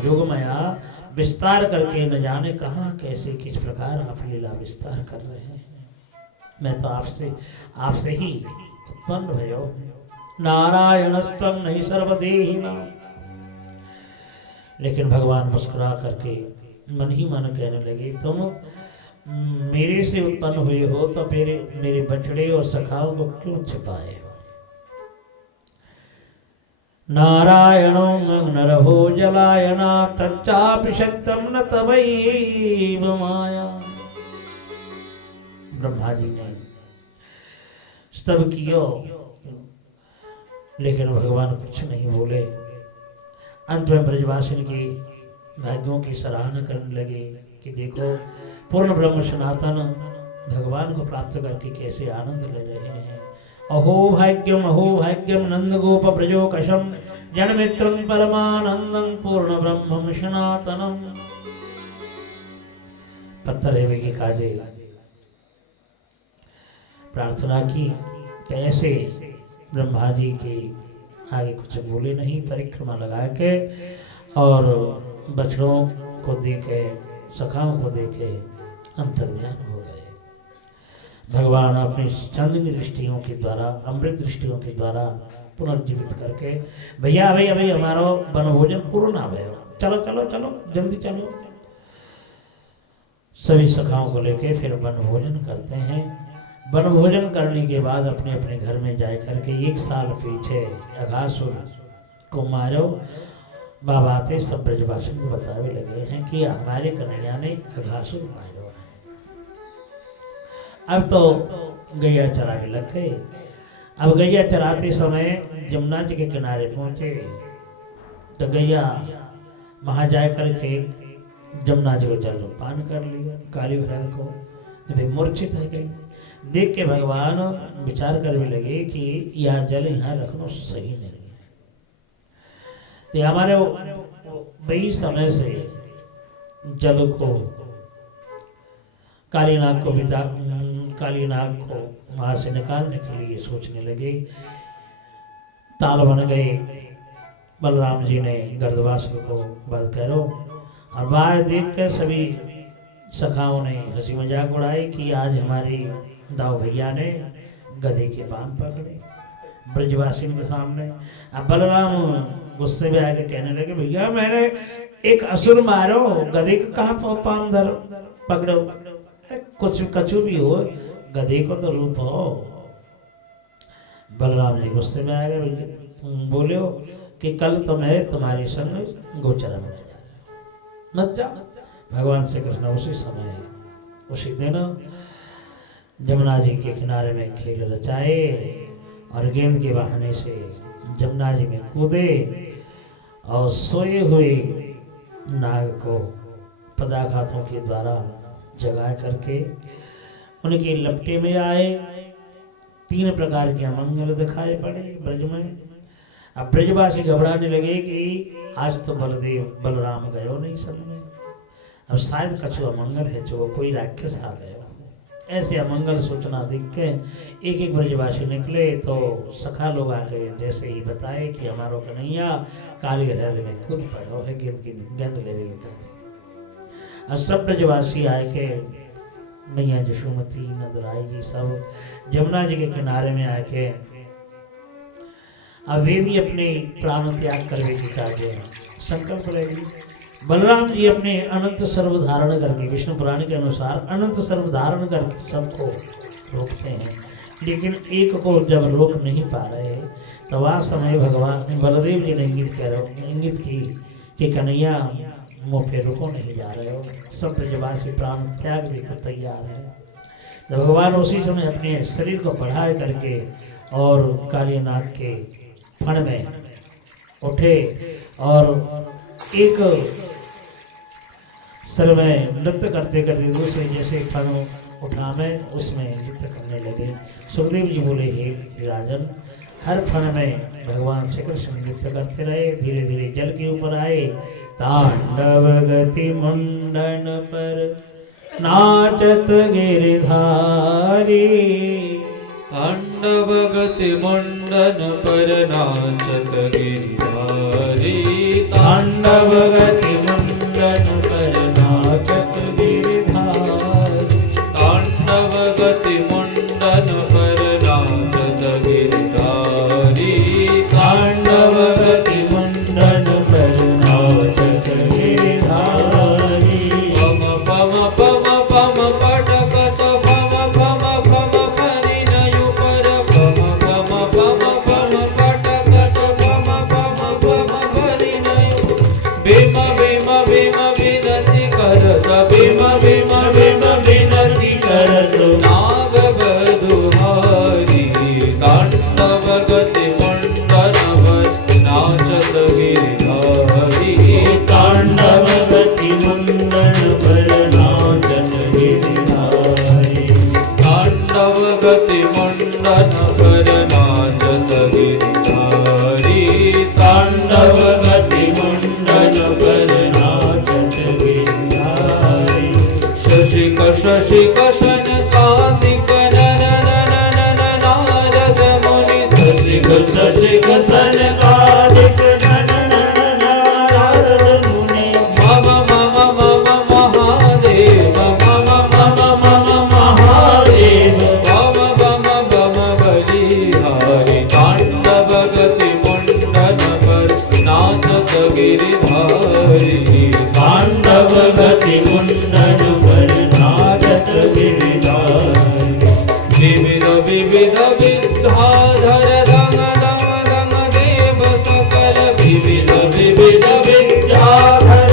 योग माया विस्तार करके न जाने कहाँ कैसे किस प्रकार आप लीला विस्तार कर रहे हैं। मैं तो आपसे ही उत्पन्न भयो। नारायणस्त्वं नहि सर्वदेहिनां। लेकिन भगवान मुस्कुरा करके मन ही मन कहने लगे, तुम मेरे से उत्पन्न हुए हो तो मेरे बछड़े और सखाओं को क्यों छिपाए हो। नारायणो नरहो जलायना तच्चापि शक्तं न तवैव माया। ब्रह्मा जी ने स्तव किया, लेकिन भगवान कुछ नहीं बोले। अंत में ब्रजवासिनी के भाग्यों की सराहना करने लगे कि देखो पूर्ण ब्रह्म सनातन भगवान को प्राप्त करके कैसे आनंद ले रहे हैं। अहो भाग्यम नंद गोप ब्रजो कशम जनमित्रं परमानंदं पूर्ण ब्रह्मं सनातनम। पत्थर हेवे के काजे प्रार्थना की, कैसे ब्रह्मा जी के आगे कुछ बोले नहीं। परिक्रमा लगा के और बछड़ों को देखे, सखाओं को देखे अंतर्ध्यान हो गए। भगवान अपनी चांदनी दृष्टियों के द्वारा, अमृत दृष्टियों के द्वारा पुनर्जीवित करके, भैया भाई अभी हमारा वनभोजन पूर्ण आ गया, चलो चलो चलो जल्दी चलो। सभी सखाओं को लेके फिर वनभोजन करते हैं। वनभोजन करने के बाद अपने अपने घर में जा करके 1 साल पीछे अघासुर को मारो। बाबा आते सब ब्रजवासी को बतावे लगे हैं कि हमारे कन्हैया ने अघासुर मारो है। अब तो गैया चराने लग गए। अब गैया चराते समय जमुना जी के किनारे पहुंचे तो गैया वहां जा करके जमुना जी को जल पान कर लिया, काली भैरव को, तो वे मूर्छित है गई। देख के भगवान विचार करने लगे कि यह जल यहाँ रखना सही नहीं है। तो हमारे वही समय से जल को कालीनाग को वहां से निकालने के लिए सोचने लगे। ताल बन गए। बलराम जी ने गर्दवासुर को वध करो, और बाहर देख कर सभी सखाओं ने हंसी मजाक उड़ाई कि आज हमारी दाऊ भैया ने गधे के पांव पकड़े ब्रजवासी के सामने। अब बलराम गुस्से में आके कहने लगे, भैया मैंने एक असुर मारो, गधे का कहाँ पांव धरो पकड़ो। कुछ कछु भी हो, गधे को तो रूप हो। बलराम जी गुस्से में आ गए, बोले हो कि कल तो मैं तुम्हारे संग गोचरा में जा रहा, मत जाओ। भगवान श्री कृष्ण उसी समय उसी दिन जमुना जी के किनारे में खेल रचाए और गेंद के बहाने से जमुना जी में कूदे और सोए हुए नाग को पदाघातों के द्वारा जगा करके उनके लपटे में आए। 3 प्रकार के अमंगल दिखाए पड़े ब्रज में। अब ब्रजवासी घबराने लगे कि आज तो बलराम गयो नहीं सन में, अब शायद कछु अमंगल है, जो कोई राक्षस आ गया। ऐसे अमंगल सूचना देख के एक एक ब्रजवासी निकले तो सखा लोग आ गए। जैसे ही बताए कि हमारो कन्हैया काली हृदय में कूद पड़ो है गेंद लेवे के। और सब ब्रजवासी आए के मैया जशोमती नंदराय जी सब जमुना जी के किनारे में आके अब वे भी अपने प्राण त्याग करने की कार्य संकल्प लेगी बलराम जी अपने अनंत सर्व धारण करके, विष्णु पुराण के अनुसार अनंत सर्व धारण करके सबको रोकते हैं, लेकिन एक को जब रोक नहीं पा रहे तो वह समय भगवान बलदेव जी ने इंगित की कि कन्हैया मुँह पे रुको नहीं जा रहे हो, सब ब्रजवासी प्राण त्याग भी को तैयार है। तो भगवान उसी समय अपने शरीर को बढ़ाए करके और कालीनाग के फण में उठे और एक सर में नृत्य करते करते दूसरे जैसे फण उठा में उसमें नृत्य करने लगे। सुखदेव जी बोले, हे राजन, हर फण में भगवान श्री कृष्ण नृत्य करते रहे, धीरे धीरे जल के ऊपर आए, तांडव गति मुंडन पर नाचत गिरधारी, तांडव गति मुंडन पर नाचत गिरधारी, तांडव गति मुंडन पर नाचत गिरधारी, तांडव गति मुंडन पर नाचत गिरधारी, तांडव गति मुंडन पर नाचत गिरधारी। पम पम पम पम पटकत पम पम पम परिणयु पर, पम पम पम पम पटकत पम पम पम परिणयु, भीम भीम भीम विनति करत, भीम भीम भीम विनति करत, नाग बधुहारी, तांडव गति मुंडन पर नाचत गिरधारी, तांडव गति मुंडन पर नाचत गिरधारी, तांडव गति मुंडन पर नाचत गिरधारी, तांडव गति मुंडन पर नाचत गिरधारी। शशिक शशिक शनकादिक नन नन नन नारद मुनि, शशिक शशिक सनकादिक नन नन नारद मुनि, मम मम मम महादेव, मम मम मम महादेव, मम मम मम बलिहारी, तांडव गति मुंडन पर नाचत गिरधारी, तांडव गति मुंडन पर नाचत गिरधारी। विविध विविध विद्याधर दंग दंग दंग देव सकल, विविध विविध विद्याधर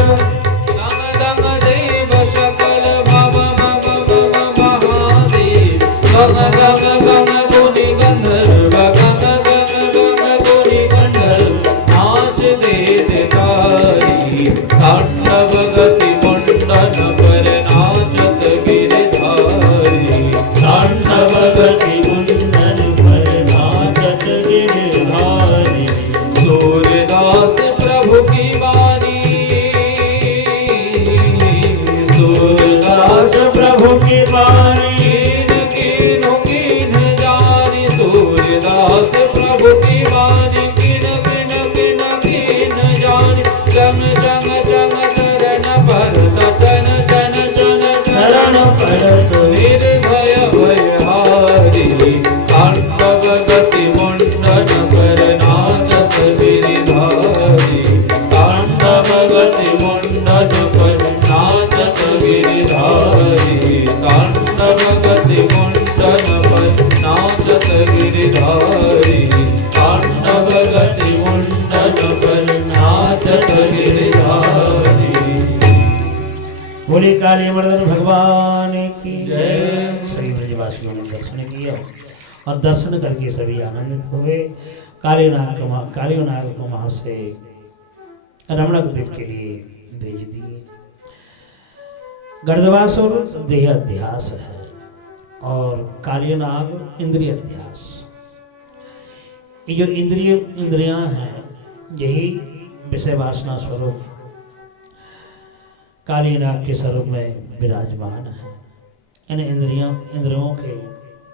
दंग दंग देव सकल, मम मम मम महादेव, गंग गंग गंग गुनि गंधर्व, गंग गंग गंग गुनि गंधर्व, नाच दे देकारी, तांडव गति मुंडन पर नाचत गिरधारी, तांडव गति मुंडन पर नाचत गिरधारी। सूरदास प्रभु की वाणी, सूरदास प्रभु की वाणी, कीन कीन जानी, सूरदास प्रभु की वाणी, कीन कीन कीन कीन जानी, जंग जंग जंग चरण भरत, चन चन चन शरण परत, निर्भय भयहारी, तांडव गति मुंडन पर नाचत गिरधारी, तांडव गति मुंडन पर नाचत गिरधारी, तांडव गति मुंडन पर नाचत गिरधारी, तांडव गति मुंडन पर नाचत गिरधारी। बोले काली मर्दन भगवान की जय। सभी ब्रजवासियों ने दर्शन किया और दर्शन करके सभी आनंदित हुए। कालीनाग को वहां से रमणक द्वीप के लिए भेज दिए। गर्दवासुर देह अध्यास है और कालीनाग इंद्रिय अध्यास। ये जो इंद्रियां हैं यही विषय वासना स्वरूप कालीनाग के स्वरूप में विराजमान है। इन इंद्रियों के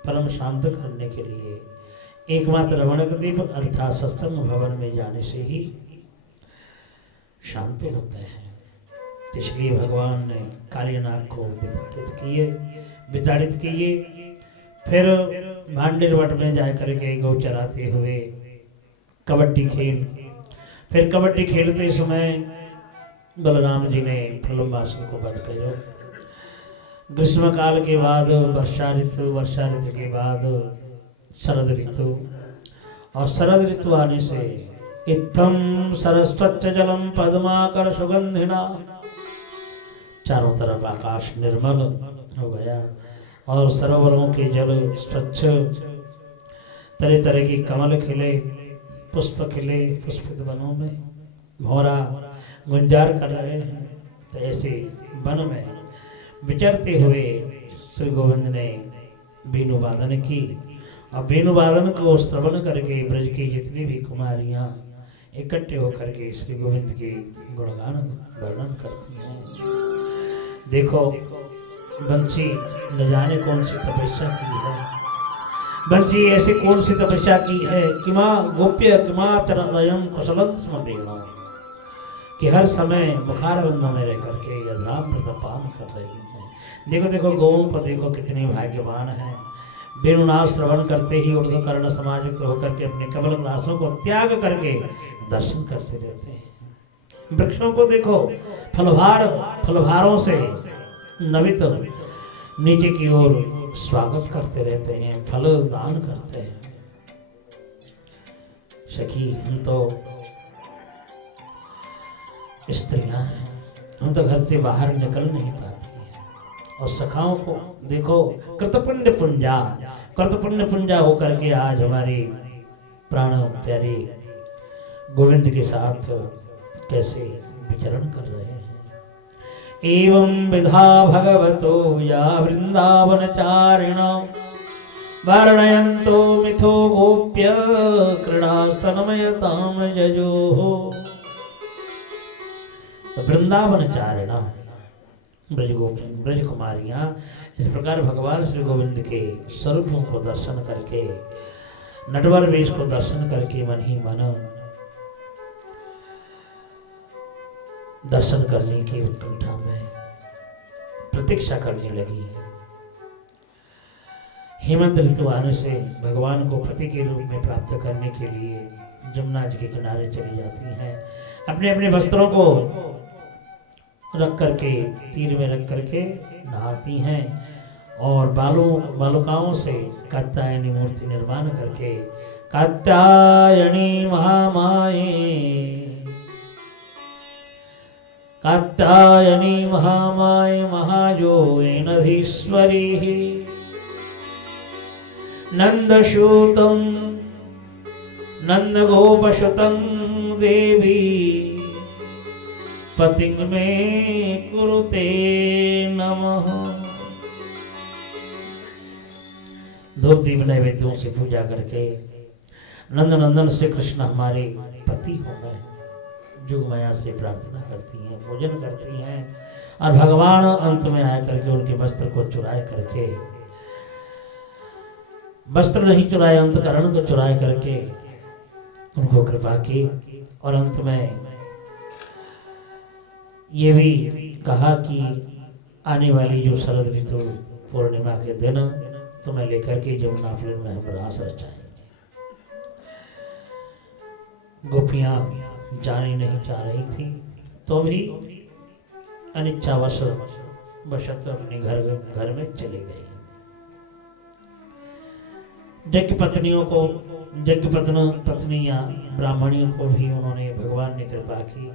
परम शांत करने के लिए एकमात्र रमणक द्वीप अर्थात सत्संग भवन में जाने से ही शांत होते हैं। इसलिए भगवान ने कालीनाग को विताड़ित किए। फिर भांडेर वट में जाकर के गौ चराते हुए कबड्डी खेल। फिर कबड्डी खेलते समय बलराम जी ने प्रलंबासुर को वध करो। ग्रीष्म काल के बाद वर्षा ऋतु के बाद शरद ऋतु, और शरद ऋतु आने से इत्थम सरस्वच्छ जलम पद्माकर सुगंधिना, चारों तरफ आकाश निर्मल हो गया और सरोवरों के जल स्वच्छ, तरह तरह की कमल खिले, पुष्प खिले, पुष्पित वनों में भौरा गुंजार कर रहे हैं। तो ऐसे वन में विचरते हुए श्री गोविंद ने वेणु वादन की, और वेणु वादन को श्रवण करके ब्रज की जितनी भी कुमारियाँ इकट्ठे होकर के श्री गोविंद के गुणगान वर्णन करती हैं। देखो बंसी न जाने कौन सी तपस्या की है, बंसी ऐसी कौन सी तपस्या की है कि माँ गोप्य कि माँ तरदयम कुशलं स्मरणीय, कि हर समय मुखार बंधों में रह करके यदरामृत पान कर रही हैं। देखो देखो गौओं को देखो कितनी भाग्यवान है, वेणुनाद श्रवण करते ही ऊर्ध्वकर्ण समायुक्त होकर के अपने कमल ग्रासों को त्याग करके दर्शन करते रहते हैं। वृक्षों को देखो फलभारों से नवित नीचे की ओर स्वागत करते रहते हैं, फल दान करते हैं। सखी हम तो स्त्रियां हैं, हम तो घर से बाहर निकल नहीं पाती हैं, और सखाओं को देखो कृतपुण्य पुंजा होकर के आज हमारी प्राण प्यारी गोविंद के साथ कैसे विचरण कर रहे हैं। एवं विधा भगवतो या वृंदावन चारिण वर्णयन्तो मिथो गोप्य क्रीडास्तनमयताम यजो। वृंदावन चारिणा ब्रज कुमारियाँ इस प्रकार भगवान श्री गोविंद के स्वरूपों को दर्शन करके, नटवर वेश को दर्शन करके मन ही मन दर्शन करने की उत्कंठा में प्रतीक्षा करने लगी। हेमंत ऋतु आने से भगवान को पति के रूप में प्राप्त करने के लिए जमुना जी के किनारे चली जाती हैं, अपने अपने वस्त्रों को रख करके तीर में रख करके नहाती हैं, और बालुकाओं से कात्यायनी मूर्ति निर्माण करके कात्यायनी महामाये महायोगेनधीश्वरी नंदसूतं नंदगोपसुतं देवी पतिं मे कुरुते नमः। धूप दीप नैवेद्यों से पूजा करके नंदनंदन श्री कृष्ण हमारे पति हो गए, जुग माया से प्रार्थना करती हैं, पूजन करती हैं, और भगवान अंत में आया करके उनके वस्त्र को चुराए करके, वस्त्र नहीं चुराए अंतकरण को चुराए करके उनको कृपा की, और अंत में ये भी कहा कि आने वाली जो शरद ऋतु पूर्णिमा के दिन तुम्हें लेकर के जमुना फूल में हम रास रचाएंगे। गोपियां जाने नहीं चाह रही थी, तो भी अनिच्छावश अपने घर में चले गई। पत्नियां ब्राह्मणियों को भी उन्होंने भगवान ने कृपा की।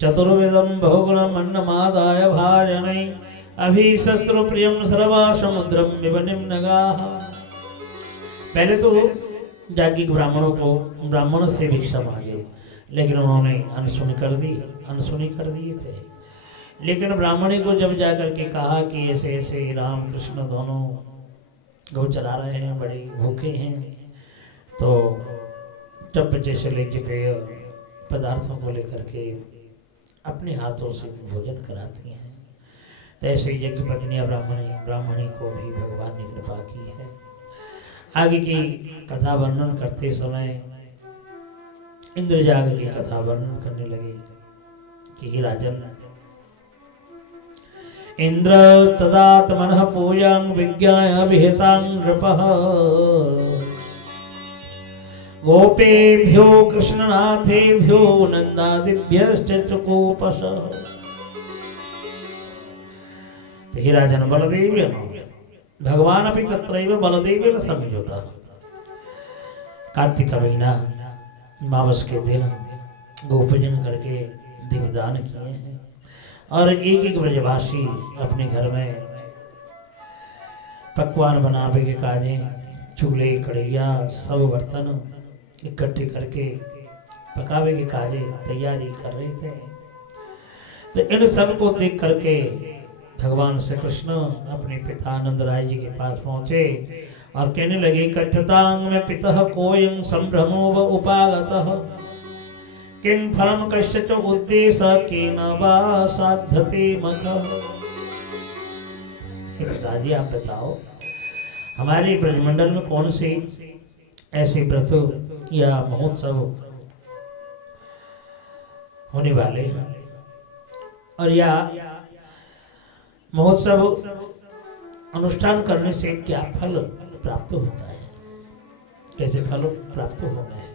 चतुर्विधम बहुगुणम अन्नमादाय भाजनै अभिशस्त्रु प्रियम सर्वा समुद्रम विवनिम नगाः। पहले तो जागी ब्राह्मणों से भिक्षा मांगे, लेकिन उन्होंने अनसुनी कर दिए थे। लेकिन ब्राह्मणी को जब जाकर के कहा कि ऐसे ऐसे राम कृष्ण दोनों गौ चला रहे हैं, बड़े भूखे हैं, तो चप्पचे से लेके पेय पदार्थों को लेकर के अपने हाथों से भोजन कराती हैं। तो ऐसे यज्ञ पत्नियां ब्राह्मणी को भी भगवान ने कृपा की है। आगे की कथा वर्णन करते समय इंद्रजाग की कथा वर्णन करने लगे कि हे राजन, इंद्र तदात्मनः पूजां विज्ञाय विहितां नृपः गोपेभ्यो कृष्णनाथेभ्यो नंदादिभ्यश्च चुकोपस। तो हे राजन बलदेवेन भगवान अपि तत्रैव बलदेवेन संयुतः। कार्तिक महीना मावस के दिन गोपूजन करके दीपदान किए हैं और एक एक ब्रजवासी अपने घर में पकवान बनावे के काजे चूल्हे कढ़ैया सब बर्तन इकट्ठे करके पकावे के काजे तैयारी कर रहे थे। तो इन सब को देख करके भगवान श्री कृष्ण अपने पिता नंद राय जी के पास पहुंचे और कहने लगे कथतांग में पितः कोयं संभ्रमो व उपागतः किं फलम कश्चित् उद्देश्य केन वा साध्यते मखः। दादी आप बताओ हमारे ब्रजमंडल में कौन से ऐसे व्रत या महोत्सव होने वाले हैं और या महोत्सव अनुष्ठान करने से क्या फल प्राप्त होता है, कैसे फल प्राप्त होना है।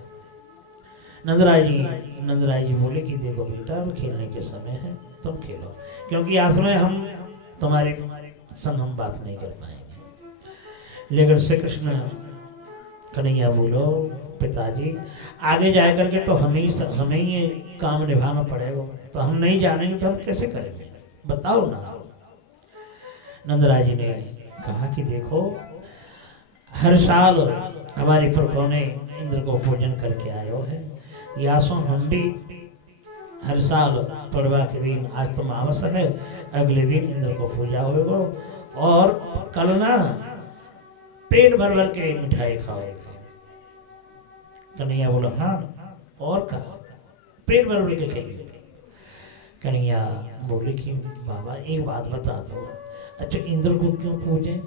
नंदराय जी बोले कि देखो बेटा अब खेलने के समय है तुम खेलो, क्योंकि आज में हम तुम्हारे संग हम बात नहीं कर पाएंगे। लेकिन श्री कृष्ण कन्हैया बोलो पिताजी आगे जा करके तो हमें ये काम निभाना पड़ेगा, तो हम नहीं जानेंगे तो हम कैसे करेंगे, बताओ ना। नंदराय जी ने कहा कि देखो हर साल हमारी प्रभु ने इंद्र को पूजन करके आयो है, यासो हम भी हर साल पड़वा के दिन आज तो अमावस है अगले दिन इंद्र को पूजा होगा और कल ना पेट भर भर के मिठाई खाओगे। कन्हैया बोला हाँ और कहा पेट भर भर के खाइए। कन्हैया बोले कि बाबा एक बात बता दो, अच्छा इंद्र को क्यों पूजे।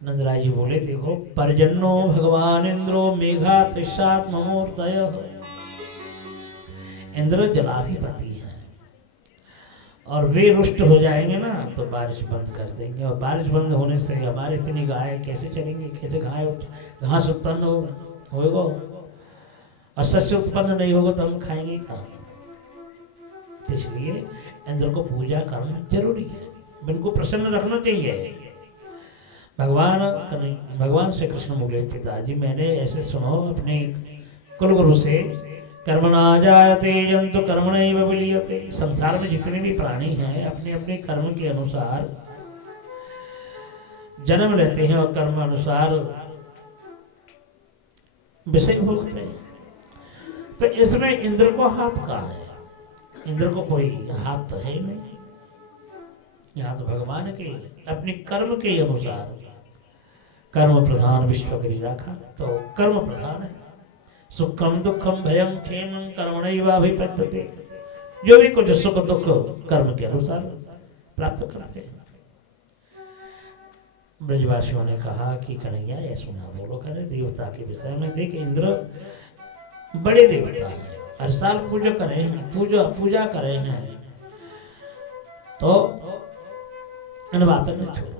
नंदराय जी बोले देखो परजन्नो भगवान इंद्रो मेघा तिस्सात् ममोर्दयः। इंद्र जलाधिपति हैं और वे रुष्ट हो जाएंगे ना तो बारिश बंद कर देंगे, और बारिश बंद होने से हमारे इतनी गाय कैसे चलेंगे, कैसे घास उत्पन्न होगा और शस्य उत्पन्न नहीं होगा तो हम खाएंगे कहाँ। तो इसलिए इंद्र को पूजा करना जरूरी है, बिल्कुल प्रसन्न रखना चाहिए। भगवान श्री कृष्ण बोले पिताजी मैंने ऐसे सुनो अपने कुलगुरु से कर्मणा जायते जंतु कर्मणैव विलीयते। संसार में जितने भी प्राणी हैं अपने अपने कर्म के अनुसार जन्म लेते हैं और कर्म अनुसार विषय भोगते हैं। तो इसमें इंद्र को हाथ का है, इंद्र को कोई हाथ तो है नहीं, यहाँ तो भगवान के अपने कर्म के अनुसार कर्म प्रधान विश्व करी रखा, तो कर्म प्रधान है। सुखम दुखम भयम क्षेमं कर्मणैवाभिपद्यते। जो भी कुछ सुख दुख कर्म के अनुसार प्राप्त करते हैं। ब्रजवासियों ने कहा कि कन्हैया ऐसा ना बोलो, करे देवता के विषय में देख इंद्र बड़े देवता हैं, हर साल पूजा करे हैं, तो इन बातों में छोड़ो।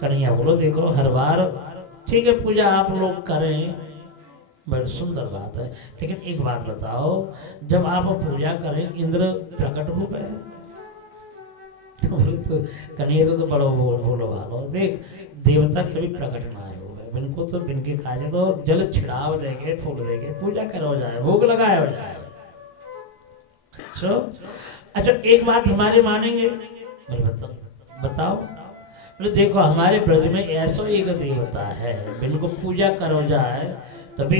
कन्हैया बोलो देखो हर बार ठीक है पूजा आप लोग करें बड़ी सुंदर बात है, लेकिन एक बात बताओ जब आप पूजा करें इंद्र प्रकट हो गए बोले तो कन्हैया तो बड़ो बोलो भालो देख देवता कभी प्रकट ना हो गए, बिनको तो बिनके खाए तो जल छिड़ाव देके फूल देके पूजा करो जाए, भोग लगाया हो जाए। अच्छा एक बात हमारे मानेंगे, बोले बताओ। बोले देखो हमारे ब्रज में ऐसा एक देवता है बिनको पूजा करो जाए तभी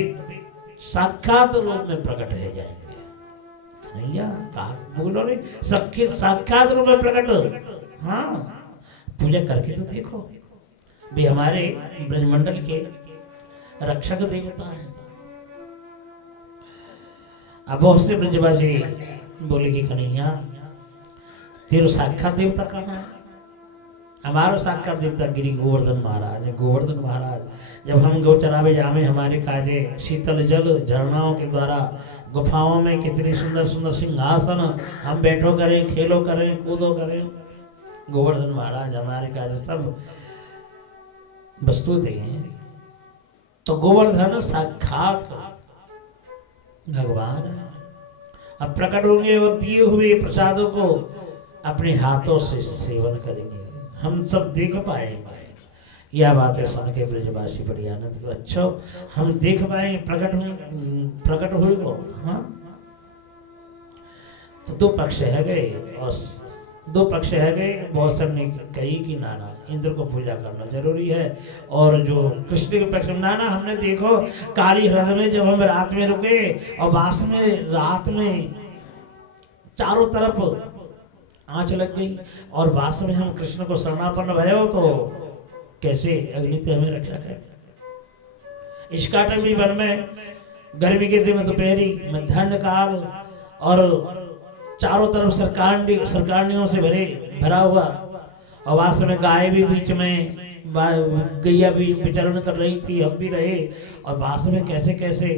साक्षात रूप में प्रकट हो जाएंगे। कन्हैया कहा बोलो रे साक्षात रूप में प्रकट, हाँ पूजा करके तो देखो भी हमारे ब्रजमंडल के रक्षक देवता हैं। अब बहुत से ब्रजवासी बोले कि कन्हैया तेरे साक्षात देवता कहाँ है। हमारा साक्षात देवता गिरी गोवर्धन महाराज है। गोवर्धन महाराज जब हम गौ चरावे जामे हमारे काजे शीतल जल झरनाओं के द्वारा गुफाओं में कितनी सुंदर सुंदर सिंहासन हम बैठो करें, खेलो करें, कूदो करें, गोवर्धन महाराज हमारे काजे सब वस्तु दे हैं। तो गोवर्धन साक्षात भगवान है। अब प्रकट होंगे और दिए हुए प्रसादों को अपने हाथों से सेवन करेंगे, हम सब देख पाएंगे। यह बातें सुन के ब्रजवासी बड़ी आनंद, तो अच्छा हम देख पाएंगे, प्रकट हुए को। हाँ, तो दो पक्ष है गए, और दो पक्ष है गए। बहुत सब ने कही कि नाना इंद्र को पूजा करना जरूरी है, और जो कृष्ण के पक्ष में नाना हमने देखो काली हृदय में जब हम रात में रुके और वास में रात में चारों तरफ आंच लग गई और वास में हम कृष्ण को शरणापन्न भयो, तो कैसे अग्नि से हमें रक्षा करे। इस काटवी वन में गर्मी के दिन दोपहरी मध्यान्ह काल और चारों तरफ सरकारियों से भरा हुआ, और वास्तव में गाय भी बीच में, गैया भी विचरण कर रही थी, हम भी रहे, और वास्तव में कैसे कैसे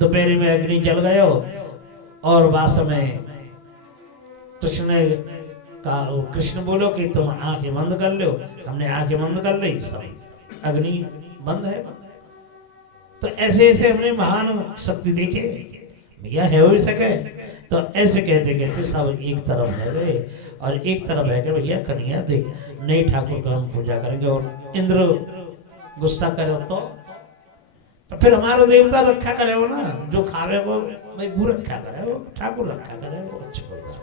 दोपहर में अग्नि जल गयो। और वास्तव में कृष्ण बोलो कि तुम आंखें बंद कर लो, हमने आंखें बंद कर ली, सब अग्नि बंद है। तो ऐसे ऐसे हमने महान शक्ति देखे भैया, है हो सके। तो ऐसे कहते कहते सब एक तरफ है वे, और एक तरफ है कि भैया कन्हैया देख नहीं ठाकुर का हम पूजा करेंगे, और इंद्र गुस्सा करे तो फिर हमारा देवता रक्षा करे हो ना, जो खावे वो भाई वो रक्षा करे, वो ठाकुर रक्षा करे, वो अच्छी कोई बात नहीं।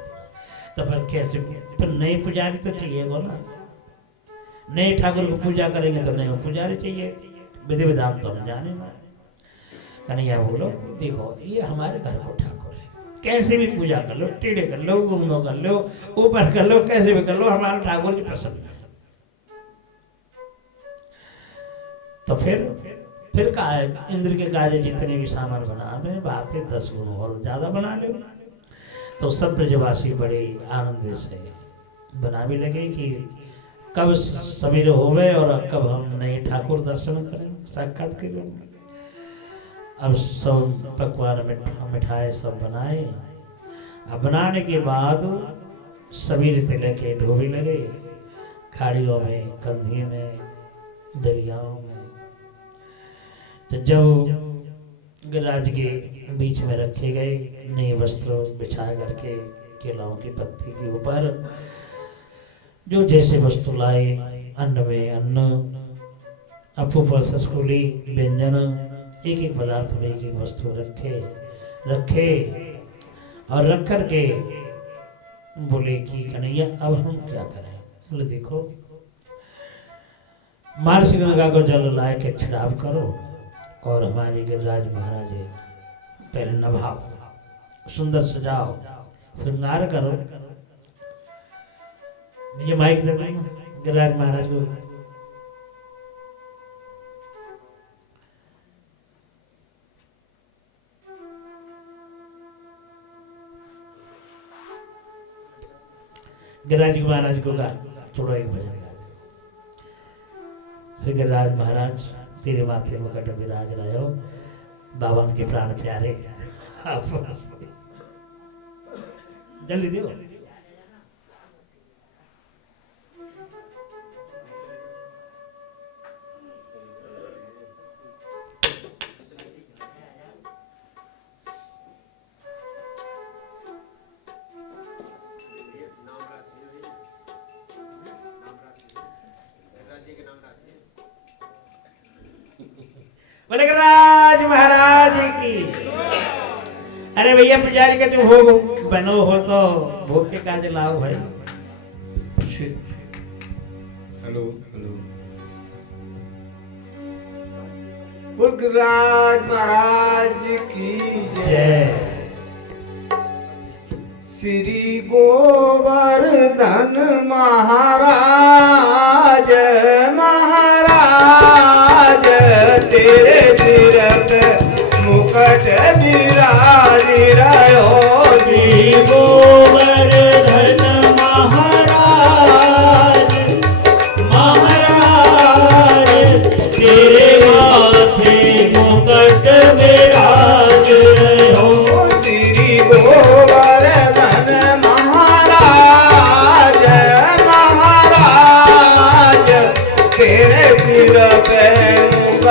तो फिर कैसे, फिर नए पुजारी तो चाहिए वो ना, नए ठाकुर को पूजा करेंगे तो नए पुजारी चाहिए, विधि विधान तो हम जाने ना। कन्हैया बोलो देखो ये हमारे घर को ठाकुर है, कैसे भी पूजा कर लो, टेढ़े कर लो, गुंगो कर लो, ऊपर कर लो, कैसे भी कर लो, हमारा ठाकुर की प्रसन्न है। तो फिर कहा है इंद्र के कार्य जितने भी सामान बना में बातें 10 गुण और ज्यादा बना लो। तो सब ब्रजवासी बड़े आनंद से बना भी लगे कि कब सवेरे होवे और कब हम नए ठाकुर दर्शन करें साक्षात के रूप में। अब सब पकवान मिठाई सब बनाए। अब बनाने के बाद सभी रीते लेके ढोबी लगे, खाड़ियों में, कंधी में, डलियाओं में। तो जब गिरिराज के बीच में रखे गए, नए वस्त्र बिछा करके केलाओं की पत्ती के ऊपर जो जैसे वस्तु लाए, अन्न में अन्न, अपूप सस्कुली व्यंजन, एक एक पदार्थ में एक एक वस्तु रखे और रख करके बोले कि कन्हैया अब हम क्या करें। बोले देखो महर्षि गंगा को जल लाए के छिड़ाव करो और हमारे गिरिराज महाराज पहले नभाओ, सुंदर सजाओ, श्रृंगार करो। मुझे माइक दे दो गिरिराज महाराज को। गिरिराज महाराज को गा थोड़ा एक भजन गा दो। श्री गिरिराज महाराज तेरे माथे मुकट विराज रहे हो, बावन के प्राण प्यारे आप जल्दी दो। बोले गिरिराज महाराज की। अरे भैया पुजारी का जो भोग बनो हो तो भोग के काज लाओ भाई। हेलो हेलो बोल गिरिराज महाराज की जय। श्री गोवर्धन महाराज महाराज तेरे तीरथ मुकट विराज रहो। श्री गोवर्धन महाराज महाराज तेरे माथे मुकट विराज रहो। श्री गोवर्धन महाराज महाराज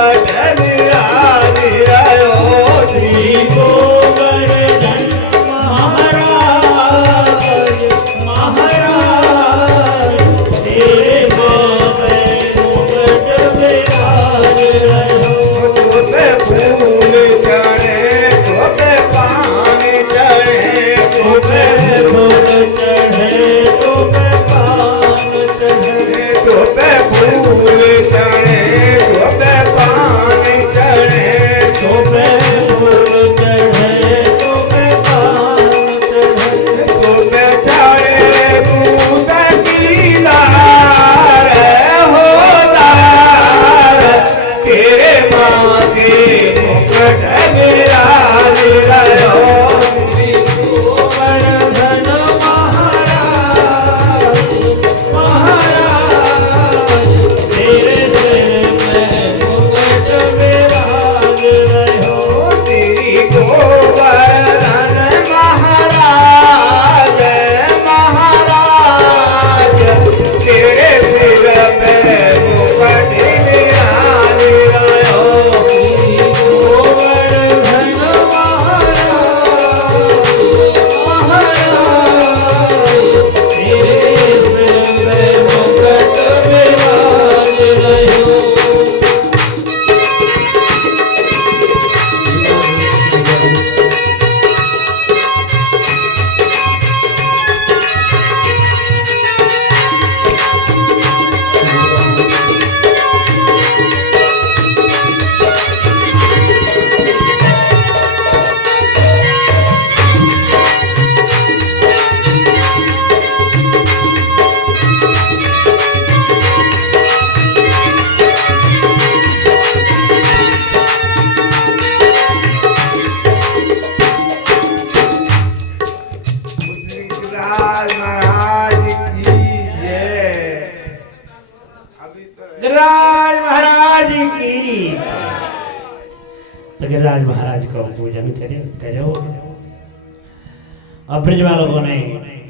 मुकुट विराज रहो श्री गोवर्धन महाराज महाराज तेरे गोपे मुकुट विराज रहो। तोपे फूल चढ़े तोपे पानी चढ़े तोपे फूल चढ़े तोपे पान चढ़े तोपे फूल चढ़े तोपे पानी चढ़े तोपे फूल चढ़े तोपे पान चढ़े तोपे चढ़े दूध की धार हो धार तेरे माँ के मुकुट विराज रहो श्री गोवर्धन महाराज महाराज तेरे सिर में मुकुट विराज रहो। श्री गोवर्धन महाराज महाराज तेरे सिर पे मुकुट विराज रहो श्री गोवर्धन महाराज तेरे सिर में मुकुट विराज रहो। गिरिराज महाराज की जय। अभी तो गिरिराज महाराज की। तो गिरिराज महाराज का पूजन करो। और ब्रज वालों ने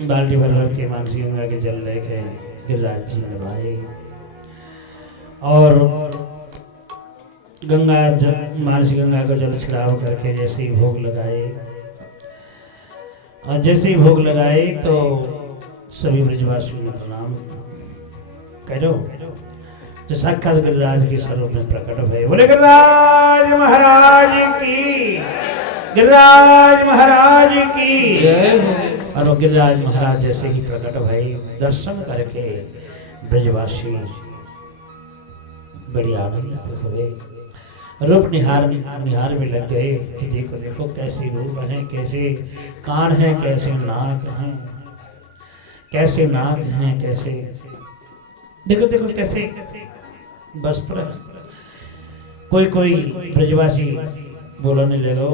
बाल्टी भर भर के मानसी गंगा के जल लेके गिरिराज जी नभाए और गंगा जल मानसी गंगा को जल छिड़ाव करके जैसे ही भोग लगाए और जैसे ही भोग लगाए तो सभी ब्रजवासियों ने प्रणाम करो। जो साक्षात गिरिराज के स्वरूप में प्रकट भय। बोले गिरिराज महाराज की। गिरिराज महाराज की जय हो। और वो गिरिराज महाराज जैसे ही प्रकट भय दर्शन करके ब्रजवासी बड़ी आनंदित हुए। रूप निहार में लग गए कि देखो देखो कैसे रूप हैं, कैसे कान हैं, कैसे नाक हैं, कैसे नाक हैं, कैसे देखो देखो कैसे वस्त्र। कोई कोई ब्रजवासी बोलने लगो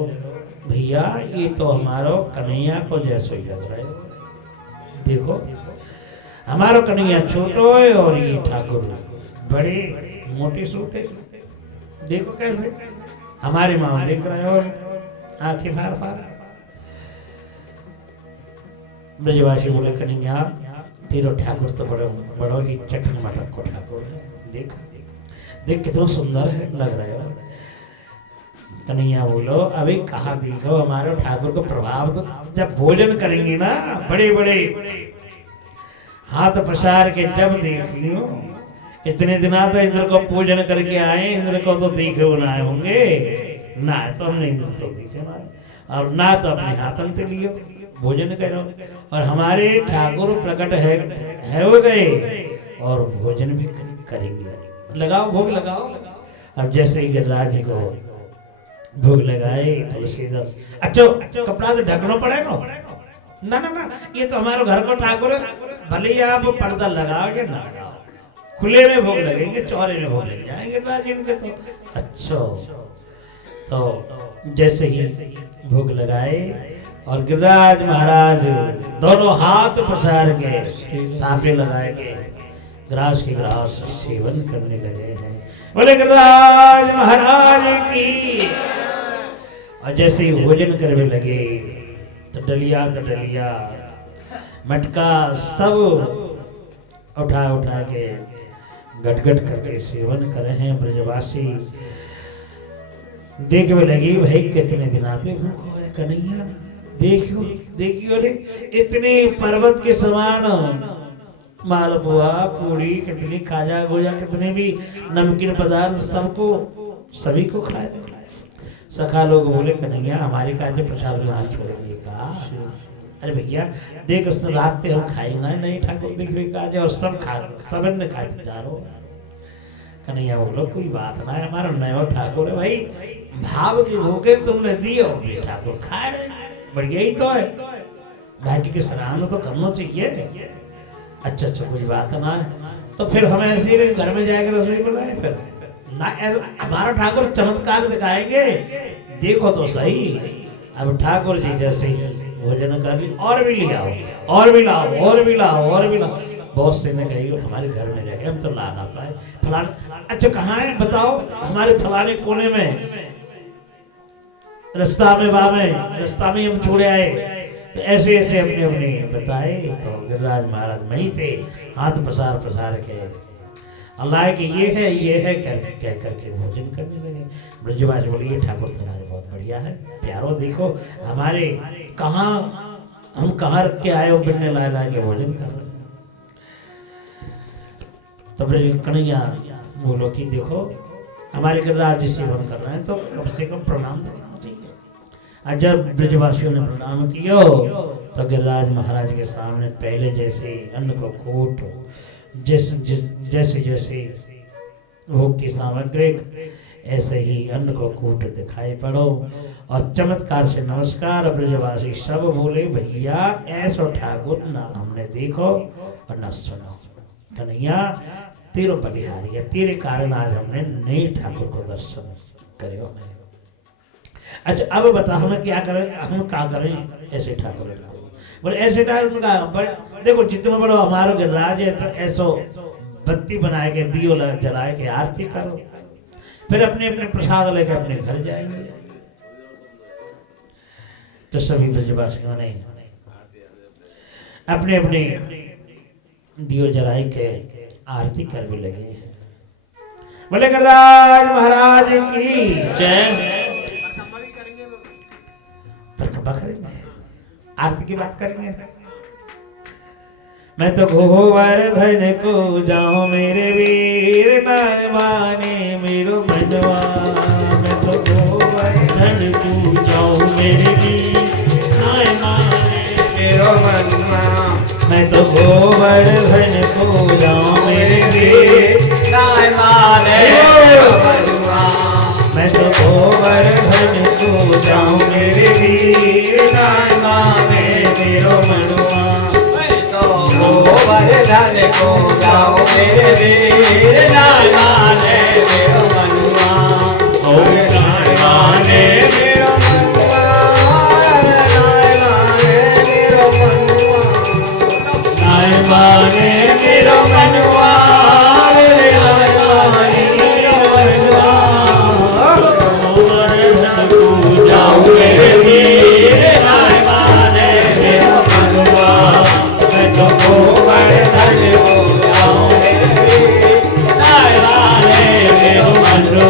भैया ये तो हमारो कन्हैया को जैसे ही लग रहा है। देखो हमारो कन्हैया छोटो है और ये ठाकुर बड़े मोटे सूटे। देखो कैसे हमारे माँ देख रहे हो आंखें फाड़ फाड़। ब्रजवासी बोले कन्हैया तेरो ठाकुर तो बड़ो ही चटन मटक को ठाकुर है। देख देख कितना सुंदर है लग रहा है। कन्हैया बोलो अभी कहा देखो हमारे ठाकुर को प्रभाव तो जब भोजन करेंगे ना बड़े बड़े हाथ पसार के जब देखियो। इतने दिना तो इंद्र को पूजन करके आए, इंद्र को तो देखे बनाए होंगे ना, तो हमने इंद्र तो देखे ना और ना तो अपने हाथन से लियो भोजन करो। और हमारे ठाकुर प्रकट है हो गए और भोजन भी करेंगे। लगाओ भोग लगाओ। अब जैसे ही गिरिराज जी को भोग लगाए तुलसीधर अच्छा कपड़ा तो ढकना पड़ेगा ना ना ना ये तो हमारे घर को ठाकुर है। भले ही आप पर्दा लगाओगे ना लगाओ खुले में भोग लगेंगे चौरे में भोग लग जाएंगे गिरिराज इनके तो। अच्छा तो जैसे ही भोग लगाए और गिरिराज महाराज दोनों हाथ पसार के तापे लगाए के ग्रास के ग्रास सेवन करने लगे हैं। बोले गिरिराज महाराज की। और जैसे ही भोजन करने लगे तो डलिया मटका सब उठा के गटगट करके सेवन कर रहे हैं ब्रजवासी। देखने लगी भाई कितने दिन आते भूखो है कन्हैया, देखियो देखियो रे इतने पर्वत के समान मालपुआ पूड़ी कितनी खाजा गोजा कितने भी नमकीन पदार्थ सबको सभी को खाए। सखा लोग बोले कन्हैया हमारे काजे प्रसाद लाल छोड़ेंगे का? अरे भैया देख रात हम खाए ना नहीं ठाकुर देखिए काजे और सब खा सब ने खातिरदारो। कन्हैया बोलो कोई बात ना है, हमारा नयो ठाकुर है भाई, भाव की भूखे तुमने दियो ठाकुर खा रहे, बढ़िया ही तो है, भाग्य की सराहना तो करना चाहिए। अच्छा अच्छा कोई बात ना है, तो फिर हम ऐसे ही घर में जाकर रसोई बनाए फिर ना, हमारा ठाकुर चमत्कार दिखाएंगे देखो तो सही। अब ठाकुर जी जैसे ही भोजन कर ली और भी ले आओ और भी लाओ और भी लाओ और भी लाओ। बहुत से ने कही हमारे घर में रह गए हम तो ला ना पाए फलाने। अच्छा कहाँ है बताओ? हमारे फलाने कोने में रास्ता में रास्ता में हम छोड़े आए। तो ऐसे ऐसे अपने अपने बताए तो गिरिराज महाराज वहीं थे, हाथ पसार पसार के अल्लाह के ये है कह करके भोजन करने लगे। ब्रजवाज बोलिए ठाकुर तुम्हारे बहुत बढ़िया है प्यारो, देखो हमारे हम कहाँ रख के आए हो, बिन्ने ला ला के भोजन कर रहे। तो ब्रज कन्हैया बोलो कि देखो हमारे गिरिराज जी सेवन कर रहे हैं तो कम से कम प्रणाम तो करना चाहिए। और जब ब्रजवासियों ने प्रणाम किया तो गिरिराज महाराज के सामने पहले जैसे अन्न को कूट जैसे जैसे भोग की सामग्री ऐसे ही अन्न को कूट दिखाई पड़ो। और चमत्कार से नमस्कार ब्रजवासी सब बोले भैया ऐसो ठाकुर ना हमने देखो और न सुनो। कन्हैया तेरो बलिहारी है, तेरे कारण आज हमने नए ठाकुर को दर्शन करे। अच्छा अब बता हमें क्या करें, हम क्या करें ऐसे ठाकुर को? बोले ऐसे ठाकुर का बड़े देखो जितना बड़ो हमारा गिरिराज है तो ऐसो बत्ती बनाए के दियो जलाए के आरती करो, फिर अपने अपने प्रसाद लेकर अपने घर जाएंगे। तो सभी ब्रजवासियों ने अपने अपने दियो जलाए के आरती कर भी लगे। बोले गिरिराज महाराज की जय। करेंगे आरती की बात करेंगे। मैं तो गोवर्धन को जाऊं मेरे वीर न माने मेरो मनवा। मैं तो गोवर्धन को जाऊं मेरे वीर न माने मेरो मनवा। मैं तो गोवर्धन को जाऊं मेरे वीर न माने मेरो मनवा। मैं तो गोवर्धन को जाऊं मेरे वीर न माने मेरो मनवा। गोवर्धन को जाओ मेरे वीर न माने मेरो मनवा। न माने मेरो मनवा। न माने मेरो मनवा। गोवर्धन को जाओ मेरे वीर न माने मेरो मनवा। तो गोवर्धन को जाऊं मेरे वीर न माने मेरो मनवा।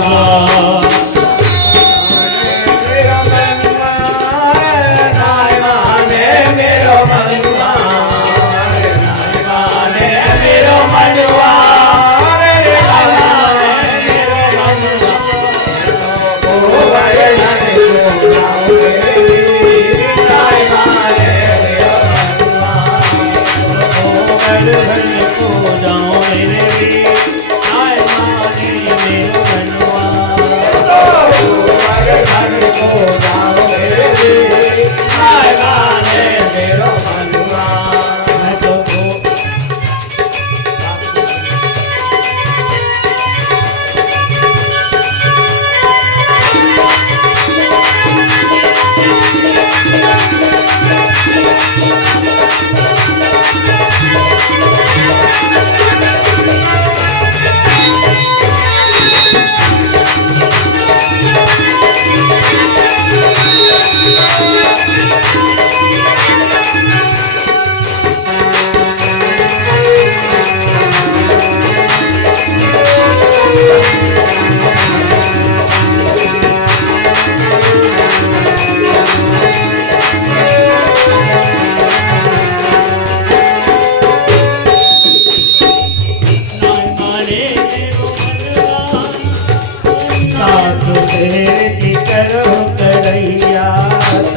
शेर की करो करैया,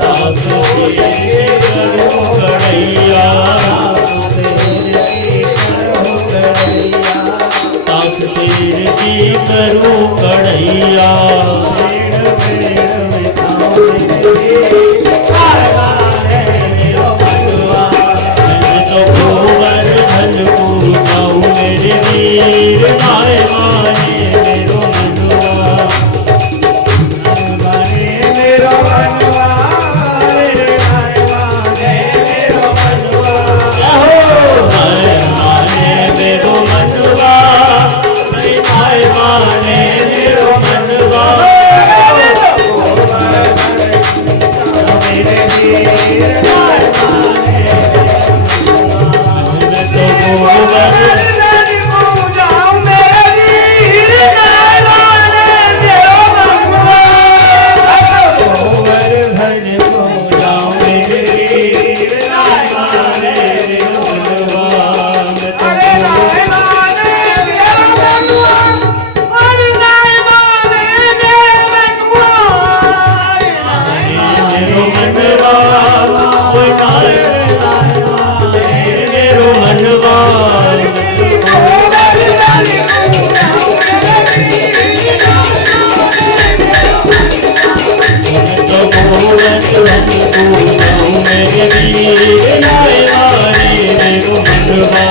ताक शेर की करो करैया, शेर की करो करैया, ताक शेर की करो करैया। मैं तो गोवर्धन पूजाऊं मेरे वीर, नाय माने मेरो मनवा। मेरो मनवा, मेरे नाय माने मेरो मनवा, नाय माने मेरो मनवा, नाय माने मेरो मनवा। मेरे वीर नाय माने मैं तो गोवर्धन पूजाऊं मेरे वीर नाय माने मेरो मनवा, गोवर्धन पूजाऊं मेरे वीर नाय माने मेरो मनवा, अरे नाय माने मेरो मनवा, अरे नाय माने मेरो मनवा, मेरो मनवा, कोई नाय माने मेरो मनवा। तो गोवर्धन पूजाऊं मेरे वीर, नाय माने मेरो मनवा।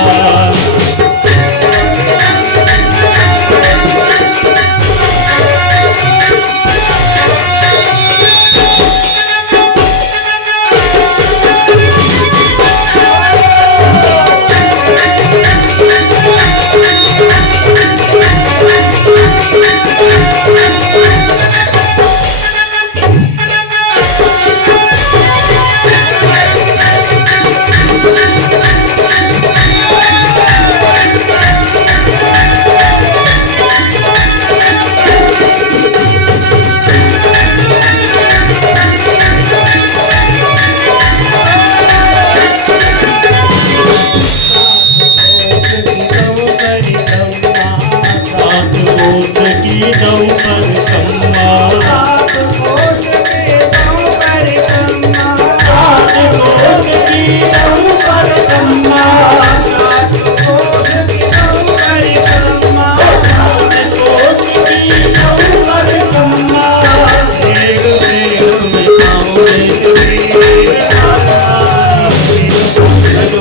सात कोस की दौ पर कम्मा, सात कोस की दौ पर कम्मा, सात कोस की दौ पर कम्मा, सात कोस की दौ पर कम्मा, सात कोस की दौ पर कम्मा। देव देव में पाऊं मेरे वीर,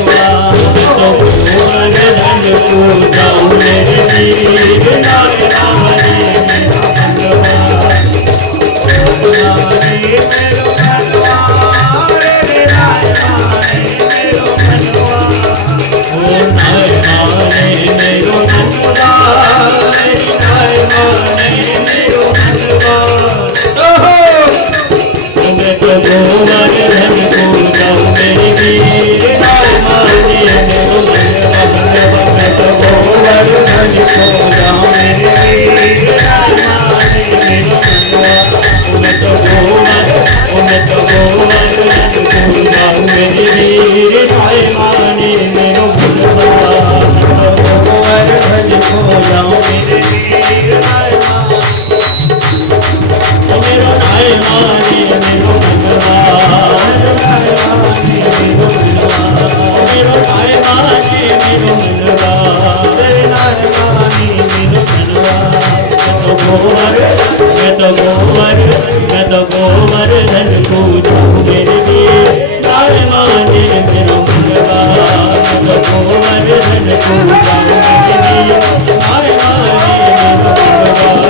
भगवान तो गोवर्धन पूजाऊं मेरे वीर, नाय माने मेरो मनवा। मेरो मनवा, मेरे नाय माने मेरो मनवा, ओ नाय माने मेरो मनवा, नाय माने मेरो मनवा। मैं तो गोवर्धन पूजाऊं मेरे वीर, नाय माने मेरो मनवा। मैं तो गोवर्धन पूजाऊं मेरे वीर, नाय माने मेरो मनवा। मैं तो गोवर्धन पूजाऊं मेरे वीर, नाय माने मेरो मनवा। गोवर्धन पूजाऊं मेरे वीर, नाय माने मेरो नाय माने मेरो मनवा। मेरो नाय माने मेरो मनवा, मेरे नाय माने मेरो मनवा, मैं तो गोवर्धन पूजाऊं मेरे वीर, नाय माने मेरो मनवा। मैं तो गोवर्धन पूजाऊं मेरे वीर, नाय माने मेरो मनवा।